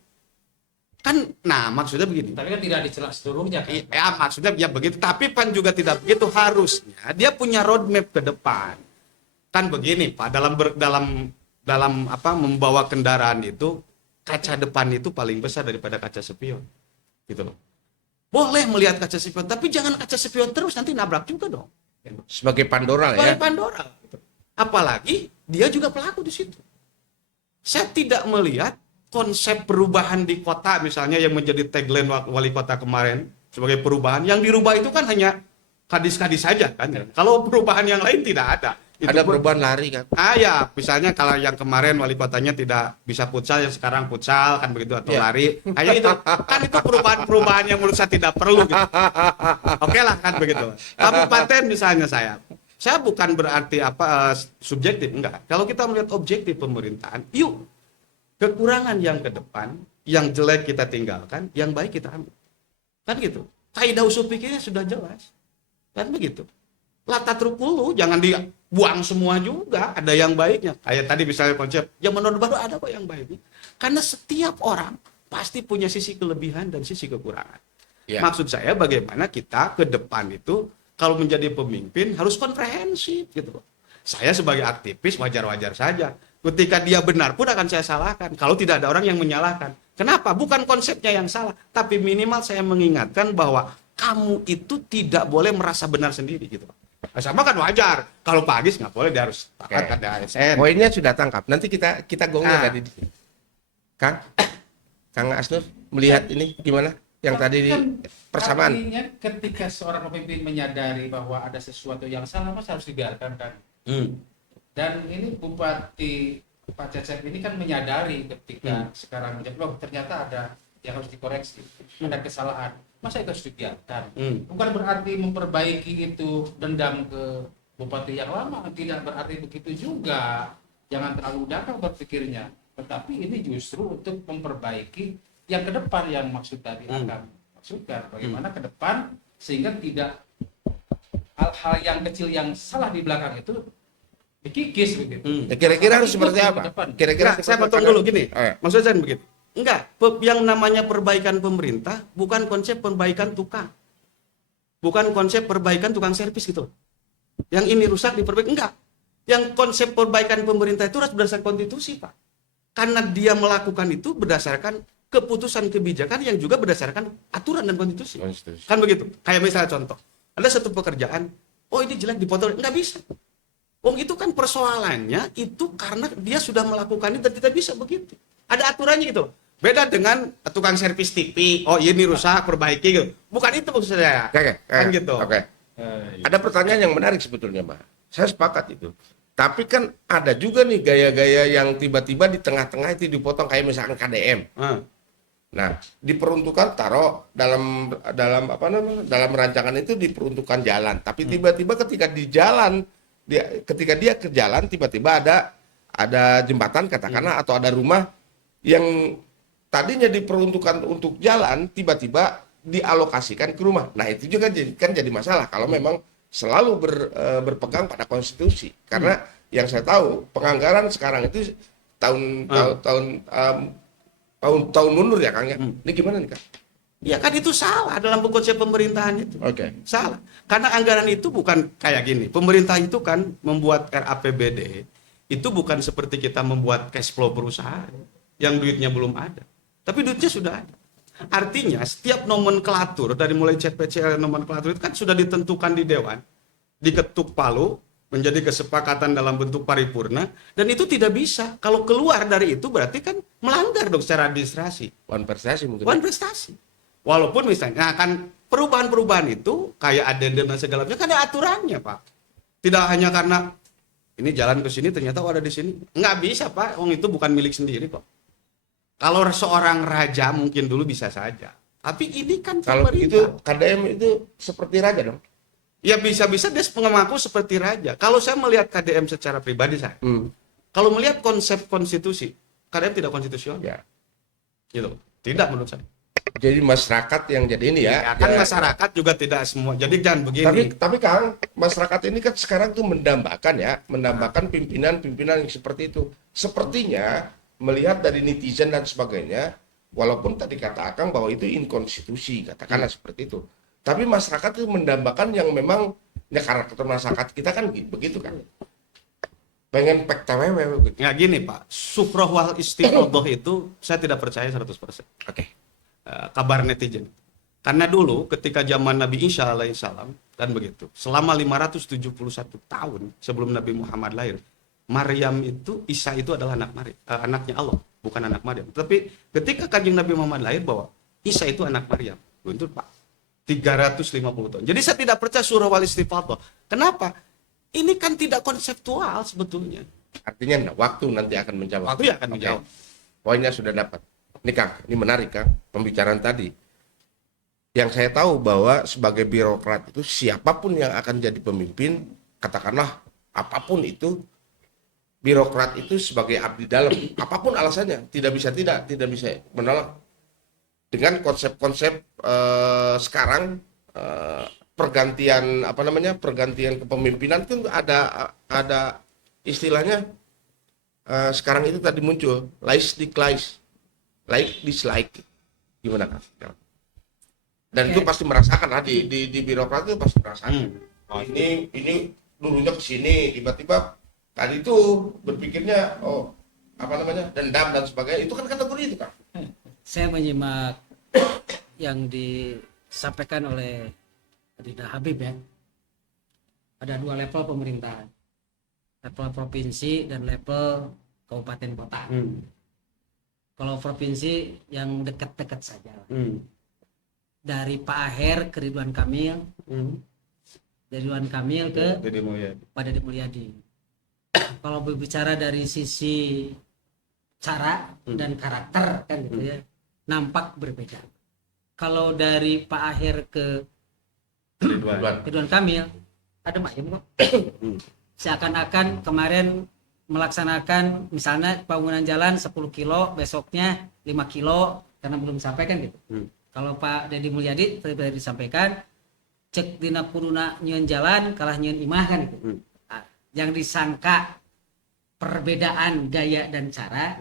Kan, nah maksudnya begini. Tapi kan tidak dicela seluruhnya kan. Ya maksudnya ya begitu. Tapi kan juga tidak begitu, harusnya dia punya roadmap ke depan. Kan begini Pak, dalam apa membawa kendaraan itu kaca depan itu paling besar daripada kaca spion. Gitu loh. Boleh melihat kaca spion, tapi jangan kaca spion terus, nanti nabrak juga dong. Sebagai Pandora ya. Sebagai Pandora. Apalagi dia juga pelaku di situ. Saya tidak melihat konsep perubahan di kota misalnya yang menjadi tagline wali kota kemarin sebagai perubahan, yang dirubah itu kan hanya kadis-kadis saja kan. Kalau perubahan yang lain tidak ada. Itu Ada pun, perubahan lari kan. ya misalnya kalau yang kemarin wali kotanya tidak bisa futsal, yang sekarang futsal kan begitu, atau lari. Hanya itu kan, itu perubahan-perubahan yang menurut saya tidak perlu gitu. Oke lah kan begitu. Kabupaten misalnya saya bukan berarti subjektif, enggak. Kalau kita melihat objektif pemerintahan, yuk kekurangan yang ke depan, yang jelek kita tinggalkan, yang baik kita ambil. Kan gitu. Kaidah usul pikirnya sudah jelas. Kan begitu. Latatrukulu jangan dibuang semua juga, ada yang baiknya. Kayak tadi misalnya konsep, yang menurut baru ada kok yang baiknya. Karena setiap orang pasti punya sisi kelebihan dan sisi kekurangan. Ya. Maksud saya bagaimana kita ke depan itu kalau menjadi pemimpin harus komprehensif gitu loh. Saya sebagai aktivis wajar-wajar saja. Ketika dia benar pun akan saya salahkan kalau tidak ada orang yang menyalahkan. Kenapa? Bukan konsepnya yang salah, tapi minimal saya mengingatkan bahwa kamu itu tidak boleh merasa benar sendiri gitu. Sama kan wajar. Kalau Pak Agis nggak boleh, dia harus taat ada ASN. Poinnya sudah tangkap. Nanti kita gongnya Nah. tadi. Kang Asnur melihat ini gimana? Yang tadi di persamaan. Artinya ketika seorang pemimpin menyadari bahwa ada sesuatu yang salah, mas harus dibiarkan kan. Dan ini Bupati Pak Cecep ini kan menyadari ketika sekarang loh, ternyata ada yang harus dikoreksi, ada kesalahan. Masa itu harus dibiarkan? Bukan berarti memperbaiki itu dendam ke bupati yang lama, tidak berarti begitu juga. Jangan terlalu dangkal berpikirnya. Tetapi ini justru untuk memperbaiki yang ke depan yang maksud tadi akan maksudkan bagaimana ke depan sehingga tidak hal-hal yang kecil yang salah di belakang itu dikikis begitu. Ya, kira-kira harus seperti apa? Kira-kira Saya potong dulu gini. Maksud saya begitu. Enggak, yang namanya perbaikan pemerintah bukan konsep perbaikan tukang. Bukan konsep perbaikan tukang servis gitu. Yang ini rusak diperbaiki, enggak. Yang konsep perbaikan pemerintah itu harus berdasarkan konstitusi, Pak. Karena dia melakukan itu berdasarkan keputusan kebijakan yang juga berdasarkan aturan dan konstitusi. Kan begitu. Kayak misalnya contoh, ada satu pekerjaan, oh ini jelek dipotong, enggak bisa. Itu kan persoalannya itu karena dia sudah melakukan itu dan tidak bisa begitu. Ada aturannya gitu. Beda dengan tukang servis TV. Oh ini rusak, perbaiki gitu. Bukan itu maksud saya. Kan gitu. Oke. Ada pertanyaan yang menarik sebetulnya, Pak. Saya sepakat itu. Tapi kan ada juga nih gaya-gaya yang tiba-tiba di tengah-tengah itu dipotong kayak misalkan KDM. Nah, diperuntukkan taruh dalam apa namanya? Dalam rancangan itu diperuntukkan jalan. Tapi tiba-tiba ketika di jalan ketika dia ke jalan tiba-tiba ada jembatan katakanlah atau ada rumah yang tadinya diperuntukkan untuk jalan tiba-tiba dialokasikan ke rumah. Nah, itu juga jadi masalah kalau memang selalu berpegang pada konstitusi. Karena yang saya tahu penganggaran sekarang itu tahun mundur ya Kang ya. Ini gimana nih Kang? Ya kan itu salah dalam konsep pemerintahan itu. Oke. Salah. Karena anggaran itu bukan kayak gini. Pemerintah itu kan membuat RAPBD itu bukan seperti kita membuat cash flow perusahaan yang duitnya belum ada. Tapi duitnya sudah ada. Artinya setiap nomenklatur dari mulai CPCL nomenklatur itu kan sudah ditentukan di dewan, diketuk palu menjadi kesepakatan dalam bentuk paripurna dan itu tidak bisa. Kalau keluar dari itu berarti kan melanggar dong secara administrasi. One prestasi mungkin. One prestasi. Walaupun misalnya kan perubahan-perubahan itu kayak addendum dan segala macam kan ada aturannya, Pak. Tidak hanya karena ini jalan ke sini ternyata ada di sini. Nggak bisa, Pak. Itu bukan milik sendiri kok. Kalau seorang raja mungkin dulu bisa saja. Tapi ini kan Kalau pemerintah. itu KDM itu seperti raja dong. Ya bisa-bisa dia mengaku seperti raja. Kalau saya melihat KDM secara pribadi saya. Kalau melihat konsep konstitusi, KDM tidak konstitusional. Ya. Gitu. Tidak menurut saya. Jadi masyarakat yang jadi ini ya. Ya, kan masyarakat juga tidak semua. Jadi jangan begini. Tapi Kang, masyarakat ini kan sekarang tuh mendambakan pimpinan-pimpinan yang seperti itu. Sepertinya melihat dari netizen dan sebagainya, walaupun tadi kata Akang bahwa itu inkonstitusi, katakanlah seperti itu. Tapi masyarakat itu mendambakan yang memang ya karakter masyarakat kita kan begitu kan. Pengen pek tewewe gitu. Ya gini Pak, sukroh wal istiqodoh itu saya tidak percaya 100%. Oke. Kabar netizen. Karena dulu ketika zaman Nabi Isa alaihissalam kan begitu. Selama 571 tahun sebelum Nabi Muhammad lahir, Maryam itu, Isa itu adalah anaknya Allah, bukan anak Maryam. Tapi ketika kanjeng Nabi Muhammad lahir bahwa Isa itu anak Maryam. Itu Pak, 350 tahun. Jadi saya tidak percaya surah wal istiqodoh. Kenapa? Ini kan tidak konseptual sebetulnya. Artinya waktu nanti akan menjawab. Waktu ya akan menjawab. Poinnya sudah dapat. Ini Kang, ini menarik Kang, pembicaraan tadi. Yang saya tahu bahwa sebagai birokrat itu siapapun yang akan jadi pemimpin, katakanlah apapun itu, birokrat itu sebagai abdi dalam, apapun alasannya, tidak bisa menolak. Dengan konsep-konsep sekarang pergantian kepemimpinan itu ada istilahnya sekarang itu tadi muncul like dislike gimana kan? Dan itu pasti merasakan di birokrat itu pasti merasakan. Ini dulunya ke sini tiba-tiba tadi itu berpikirnya dendam dan sebagainya, itu kan kategori itu kan. Saya menyimak yang disampaikan oleh Rida Habib ya. Ada 2 level pemerintahan. Level provinsi dan level kabupaten kota. Kalau provinsi yang dekat-dekat saja. Dari Pak Aher ke Ridwan Kamil, dari Ridwan Kamil ke Pak Deddy Mulyadi. Kalau berbicara dari sisi cara dan karakter kan gitu ya, nampak berbeda. Kalau dari Pak Aher ke Ridwan Kamil, ada ayam kok. Seakan-akan kemarin melaksanakan misalnya bangunan jalan 10 kilo, besoknya 5 kilo karena belum sampai kan gitu. Kalau Pak Deddy Mulyadi tadi disampaikan cek dina kuduna nyieun jalan kalah nyieun imah kan gitu. Yang disangka perbedaan gaya dan cara,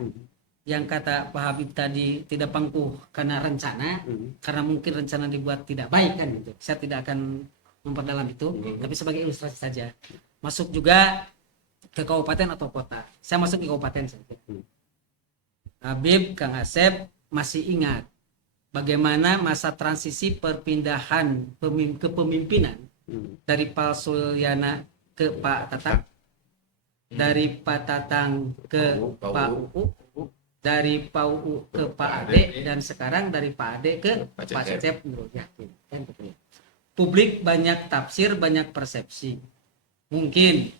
yang kata Pak Habib tadi tidak pangkuh karena rencana, karena mungkin rencana dibuat tidak baik kan gitu. Saya tidak akan memperdalam itu, tapi sebagai ilustrasi saja. Masuk juga ke kabupaten atau kota. Saya masuk di kabupaten saja. Habib, Kang Asep masih ingat bagaimana masa transisi perpindahan kepemimpinan dari Pak Sulyana ke Pak Tatang, dari Pak Tatang ke Pak UU, dari Pak UU ke Pak Ade, dan sekarang dari Pak Ade ke Pak Cecep. Publik banyak tafsir, banyak persepsi. Mungkin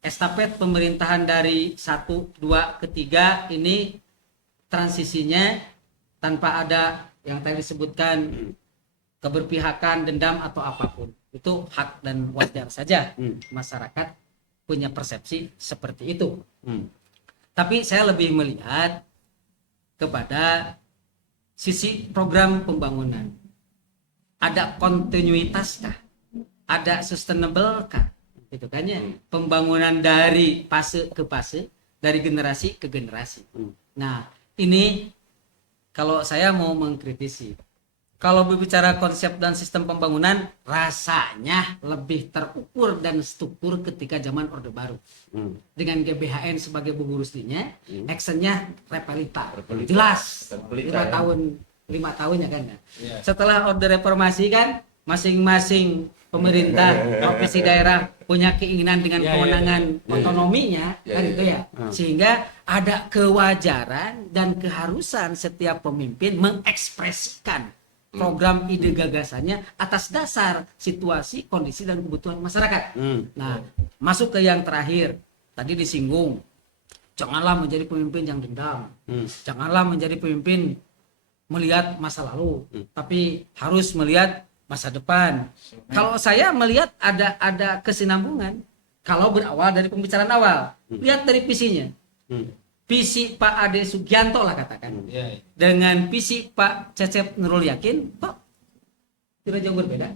estafet pemerintahan dari 1, 2 ke 3 ini transisinya tanpa ada yang tadi disebutkan keberpihakan, dendam atau apapun. Itu hak dan wajar saja masyarakat punya persepsi seperti itu. Tapi saya lebih melihat kepada sisi program pembangunan. Ada kontinuitas kah? Ada sustainable kah? Itu kan ya. Pembangunan dari fase ke fase, dari generasi ke generasi. Nah, ini kalau saya mau mengkritisi, kalau berbicara konsep dan sistem pembangunan, rasanya lebih terukur dan struktur ketika zaman Orde Baru. Dengan GBHN sebagai pengurusnya, actionnya repelita. Jelas, 5 tahun ya kan. Setelah Orde Reformasi kan, masing-masing pemerintah, provinsi daerah punya keinginan dengan kewenangan otonominya, kan gitu ya. Sehingga ada kewajaran dan keharusan setiap pemimpin mengekspresikan program ide gagasannya atas dasar situasi, kondisi dan kebutuhan masyarakat. Nah, masuk ke yang terakhir, tadi disinggung, janganlah menjadi pemimpin yang dendam, janganlah menjadi pemimpin melihat masa lalu, tapi harus melihat masa depan. Kalau saya melihat ada kesinambungan. Kalau berawal dari pembicaraan awal, lihat dari visinya. Visi Pak Ade Sugianto lah katakan, dengan visi Pak Cecep Nurul Yakin, kok tidak jauh berbeda.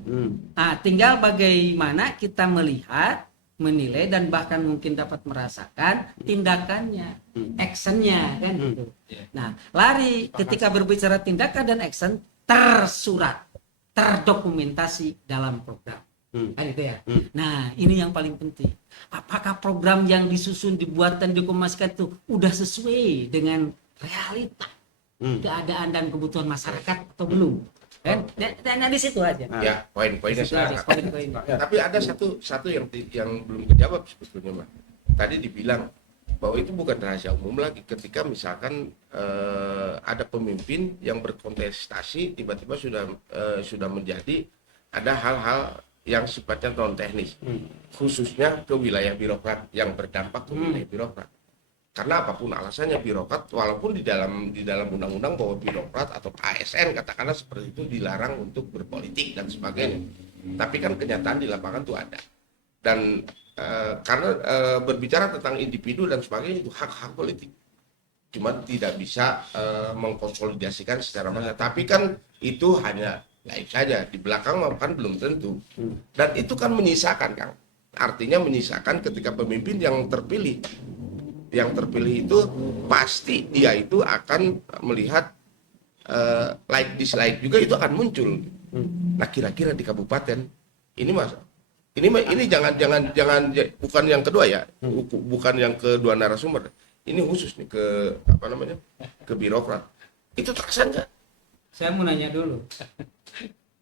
Nah, tinggal bagaimana kita melihat, menilai dan bahkan mungkin dapat merasakan tindakannya, actionnya kan gitu. Nah, lari ketika berbicara tindakan dan action tersurat, terdokumentasi dalam program. Kan itu ya. Nah, ini yang paling penting. Apakah program yang disusun, dibuat dan dikomunikasikan itu udah sesuai dengan realita, keadaan dan kebutuhan masyarakat atau belum? Kan? Nah, di situ aja. Ya, poin-poinnya sekarang. Poin-poin. Tapi ada satu yang belum dijawab sebetulnya, Mas. Tadi dibilang bahwa itu bukan rahasia umum lagi ketika misalkan ada pemimpin yang berkontestasi tiba-tiba sudah menjadi ada hal-hal yang sifatnya non teknis, khususnya ke wilayah birokrat yang berdampak ke wilayah birokrat. Karena apapun alasannya birokrat, walaupun di dalam undang-undang bahwa birokrat atau ASN katakanlah seperti itu dilarang untuk berpolitik dan sebagainya, tapi kan kenyataan di lapangan itu ada. Dan karena berbicara tentang individu dan sebagainya itu hak-hak politik, cuma tidak bisa mengkonsolidasikan secara massal. Tapi kan itu hanya lain saja, di belakang kan belum tentu. Dan itu kan menyisakan, Kang. Artinya menyisakan ketika pemimpin yang terpilih itu pasti dia itu akan melihat like dislike juga itu akan muncul. Nah, kira-kira di kabupaten ini Mas, ini jangan bukan yang kedua ya, bukan yang kedua narasumber. Ini khusus nih ke birokrat. Itu terasa enggak? Saya mau nanya dulu.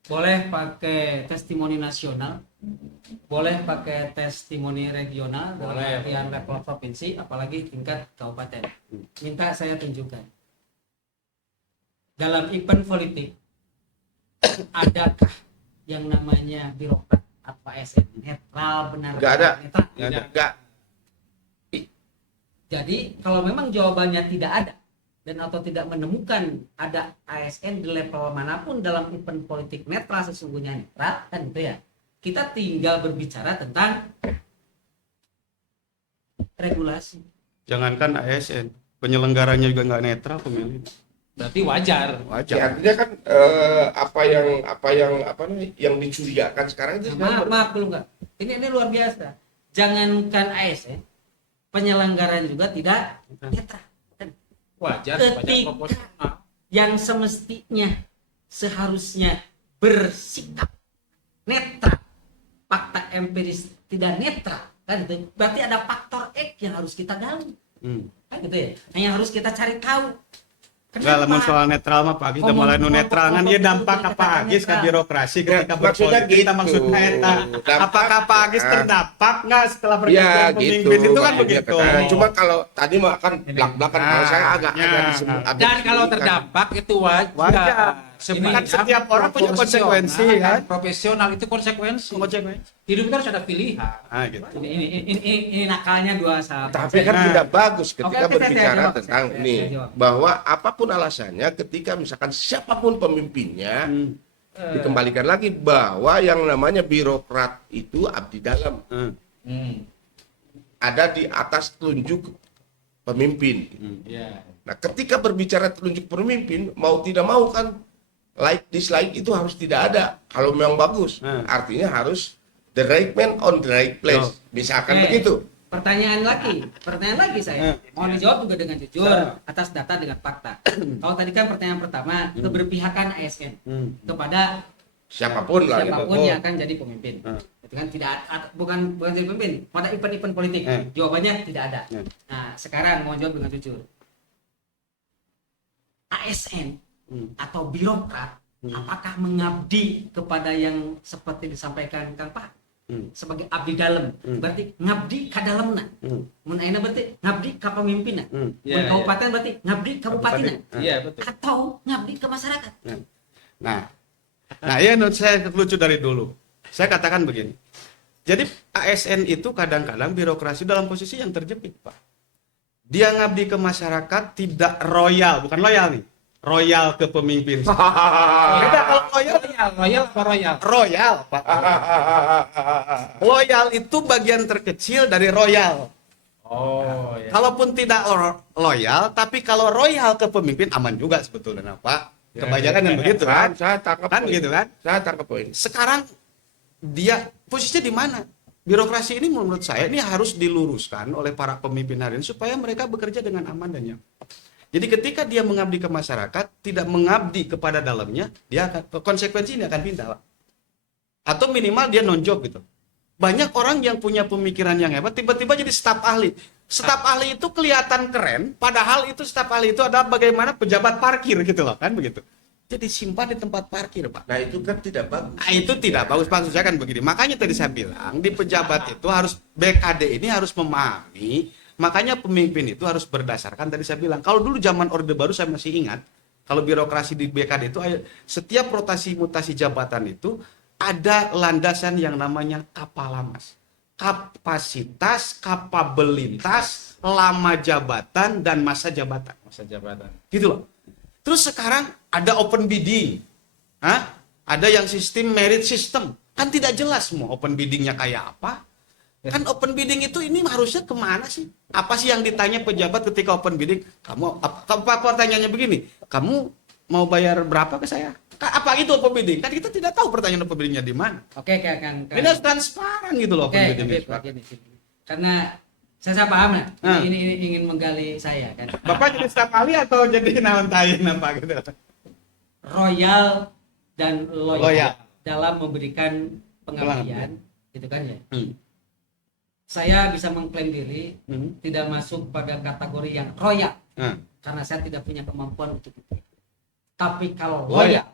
Boleh pakai testimoni nasional, boleh pakai testimoni regional dalam artian level provinsi, apalagi tingkat kabupaten. Minta saya tunjukkan. Dalam event politik, adakah yang namanya birokrat atau ASN netral benar? Nggak ada. Netral? Enggak. Jadi kalau memang jawabannya tidak ada dan atau tidak menemukan ada ASN di level manapun dalam event politik netral, sesungguhnya netral kan gitu ya. Kita tinggal berbicara tentang regulasi. Jangankan ASN, penyelenggaranya juga nggak netral pemilih. Berarti wajar. Ya, artinya kan yang dicurigakan sekarang itu Maaf belum nggak. Ini luar biasa. Jangankan ASN, penyelenggaraan juga tidak netral. Wajar, wajar Ketika proporsional. yang semestinya seharusnya bersikap netral, fakta empiris tidak netral, kan itu berarti ada faktor X yang harus kita gali, kan gitu ya, yang harus kita cari tahu. Enggak, lamun soal netral mah Pak kita mulai nu netral kan dia dampak apa Agis ke birokrasi ketika maksudnya berpolitik kita gitu. maksudnya eta. Apakah Pak Agis terdampak enggak setelah ya pergantian gitu. pemimpin itu kan makanya begitu. katakan. Cuma kalau tadi mah kan belak-belakan kalau saya agak disebut agak Dan kalau disebutkan. terdampak itu wajar. Wajar. Kan setiap orang punya konsekuensi kan. Profesional itu konsekuensi. Konsekuensi. Hidup itu harus ada pilihan. Ah gitu. Ini nakalnya dua sahabat. Tapi kan tidak bagus ketika Oke, saya berbicara jawab. tentang Saya ini jawab. bahwa apapun alasannya ketika misalkan siapapun pemimpinnya dikembalikan lagi bahwa yang namanya birokrat itu abdi dalam ada di atas telunjuk pemimpin. Ya. Nah, ketika berbicara telunjuk pemimpin mau tidak mau kan like dislike itu harus tidak ada. Kalau memang bagus, artinya harus the right man on the right place. Misalkan begitu. Pertanyaan lagi saya. Mohon dijawab juga dengan jujur atas data dengan fakta. Kalau tadi kan pertanyaan pertama keberpihakan ASN kepada Siapapun lah gitu. siapapun yang akan jadi pemimpin. Itu kan bukan jadi pemimpin pada event-event politik. Jawabannya tidak ada. Nah, sekarang mohon jawab dengan jujur. ASN atau birokrat apakah mengabdi kepada yang seperti disampaikan Kang Pak sebagai abdi dalam, berarti ngabdi ka dalemna, mun ayeuna berarti ngabdi ka pemimpinna, mun kabupaten berarti ngabdi kabupatenna, Iya, betul. atau ngabdi ke masyarakat. Nah, ya menurut saya lucu dari dulu. Saya katakan begini. Jadi ASN itu kadang-kadang birokrasi dalam posisi yang terjepit, Pak. Dia ngabdi ke masyarakat tidak royal, bukan loyal nih. Royal ke pemimpin. Beda kalau loyal. Royal, Pak. Loyal itu bagian terkecil dari royal. Oh, ya. Kalaupun tidak loyal, tapi kalau royal ke pemimpin aman juga sebetulnya, Pak. Kebanyakan yang begitu kan? Saya tangkap Kan poin. begitu kan? Saya tangkap poin. Sekarang dia posisinya di mana? Birokrasi ini menurut saya ini harus diluruskan oleh para pemimpin hari ini supaya mereka bekerja dengan aman dan nyaman. Jadi ketika dia mengabdi ke masyarakat, tidak mengabdi kepada dalamnya, dia akan konsekuensi ini akan pindah, Pak. Atau minimal dia non-job gitu. Banyak orang yang punya pemikiran yang hebat tiba-tiba jadi staf ahli. Staf ahli itu kelihatan keren, padahal itu staf ahli itu adalah bagaimana pejabat parkir gitu loh, kan begitu. Jadi simpan di tempat parkir, Pak. Nah, itu kan tidak bagus. Nah, itu tidak bagus, maksud saya kan begini. Makanya tadi saya bilang di pejabat itu harus BKD ini harus memahami. Makanya pemimpin itu harus berdasarkan tadi saya bilang. Kalau dulu zaman Orde Baru saya masih ingat, kalau birokrasi di BKD itu setiap rotasi mutasi jabatan itu ada landasan yang namanya kapalamas. Kapasitas, kapabilitas, lama jabatan dan masa jabatan. Masa jabatan. Gitu loh. Terus sekarang ada open bidding. Hah? Ada yang sistem merit system. Kan tidak jelas mau open biddingnya kayak apa. Kan open bidding itu ini harusnya kemana sih? Apa sih yang ditanya pejabat ketika open bidding? Apa pertanyaannya begini? Kamu mau bayar berapa ke saya? Apa itu open bidding? Kan kita tidak tahu pertanyaan open biddingnya di mana. Oke, kan. Ini harus transparan gitu loh Oke, open bidding. karena saya paham lah. Ah. Ini ingin menggali saya kan. Bapak jadi staf ahli atau jadi naon tayin apa gitu? Royal dan loyal, Loyal. dalam memberikan pengabdian, gitu kan ya. Hmm. Saya bisa mengklaim diri Hmm. tidak masuk pada kategori yang royal Hmm. karena saya tidak punya kemampuan untuk itu. Tapi kalau Loyal. loyal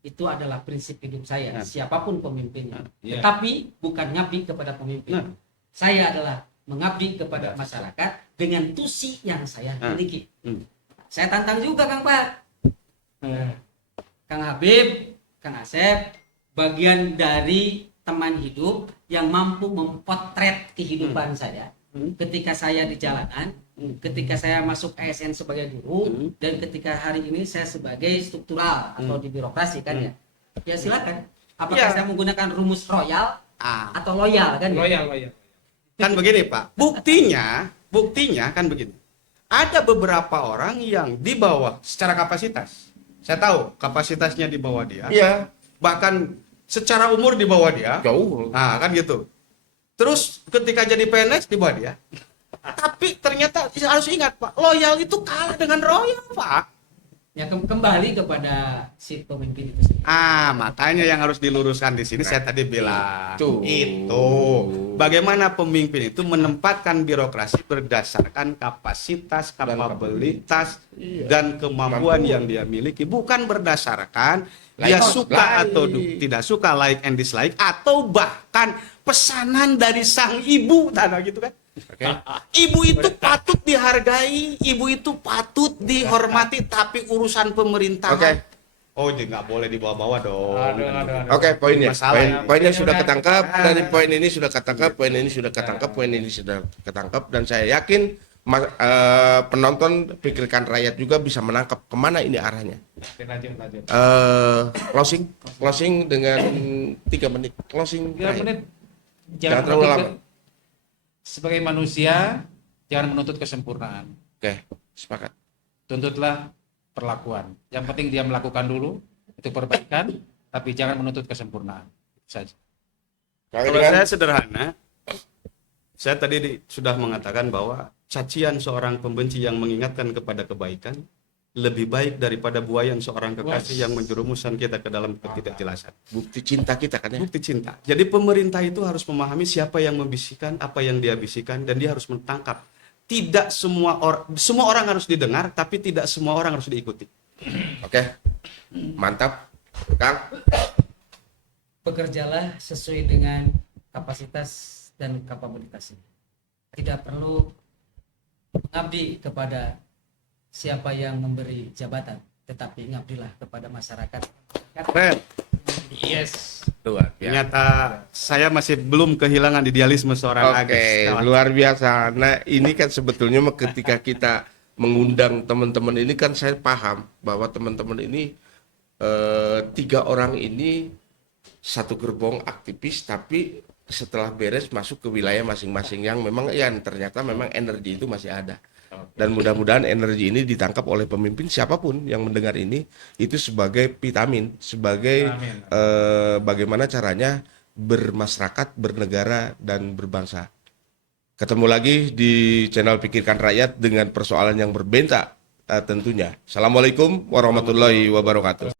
itu adalah prinsip hidup saya, Nah. siapapun pemimpinnya. Iya. Tetapi bukan ngabdi kepada pemimpin. Nah. Saya adalah mengabdi kepada masyarakat dengan tusi yang saya Nah. miliki. Hmm. Saya tantang juga Kang Pak. Kang Habib, Kang Asep, bagian dari teman hidup yang mampu mempotret kehidupan saya ketika saya di jalanan, ketika saya masuk ASN sebagai guru, dan ketika hari ini saya sebagai struktural atau di birokrasi kan ya. Ya silakan. Apakah Ya. saya menggunakan rumus royal Ah. atau loyal kan? Ya? Loyal. Kan begini Pak, buktinya kan begini. Ada beberapa orang yang di bawah secara kapasitas. Saya tahu kapasitasnya di bawah dia. Iya, Bahkan secara umur di bawah dia. jauh. Nah, kan gitu. Terus ketika jadi PNS di bawah dia. Tapi ternyata harus ingat Pak, loyal itu kalah dengan royal Pak. Ya kembali kepada si pemimpin itu sendiri. Makanya yang harus diluruskan di sini saya tadi bilang itu. bagaimana pemimpin itu menempatkan birokrasi berdasarkan kapasitas, kapabilitas dan kemampuan yang dia miliki, bukan berdasarkan dia suka atau tidak suka, like and dislike, atau bahkan pesanan dari sang ibu, tanda gitu kan. Ibu itu patut dihargai, ibu itu patut dihormati, tapi urusan pemerintahan Oh, jadi nggak boleh dibawa-bawa dong. Oke, poinnya. Masalah. Poinnya sudah ketangkap, dari poin ini sudah ketangkap, poin ini sudah ketangkap, poin ini sudah ketangkap, dan saya yakin penonton pikirkan rakyat juga bisa menangkap kemana ini arahnya. Closing dengan 3 menit. Closing 3 terakhir. menit. Jangan terlalu lama. Sebagai manusia, jangan menuntut kesempurnaan. Oke, sepakat. Tuntutlah perlakuan. Yang penting dia melakukan dulu, itu perbaikan, tapi jangan menuntut kesempurnaan. Itu saja. Kalau saya sederhana, saya tadi sudah mengatakan bahwa cacian seorang pembenci yang mengingatkan kepada kebaikan lebih baik daripada buayan seorang kekasih yang menjerumusan kita ke dalam ketidakjelasan. Bukti cinta kita kan ya. Bukti cinta. Jadi pemerintah itu harus memahami siapa yang membisikkan, apa yang dia bisikan, dan dia harus menangkap. Tidak semua orang harus didengar, tapi tidak semua orang harus diikuti. Oke, mantap, Kang. Bekerjalah sesuai dengan kapasitas dan kapabilitasnya. Tidak perlu mengabdi kepada siapa yang memberi jabatan, tetapi ngabdilah kepada masyarakat. Keren. Yes. Luar biasa. Ternyata saya masih belum kehilangan idealisme seorang Oke, Agus. luar biasa. Nah, ini kan sebetulnya ketika kita mengundang teman-teman ini kan saya paham bahwa teman-teman ini 3 orang ini satu gerbong aktivis, tapi setelah beres masuk ke wilayah masing-masing yang memang ya ternyata memang energi itu masih ada. Dan mudah-mudahan energi ini ditangkap oleh pemimpin siapapun yang mendengar ini itu sebagai vitamin, sebagai bagaimana caranya bermasyarakat, bernegara, dan berbangsa. Ketemu lagi di channel Pikirkan Rakyat dengan persoalan yang berbeda tentunya. Assalamualaikum warahmatullahi wabarakatuh.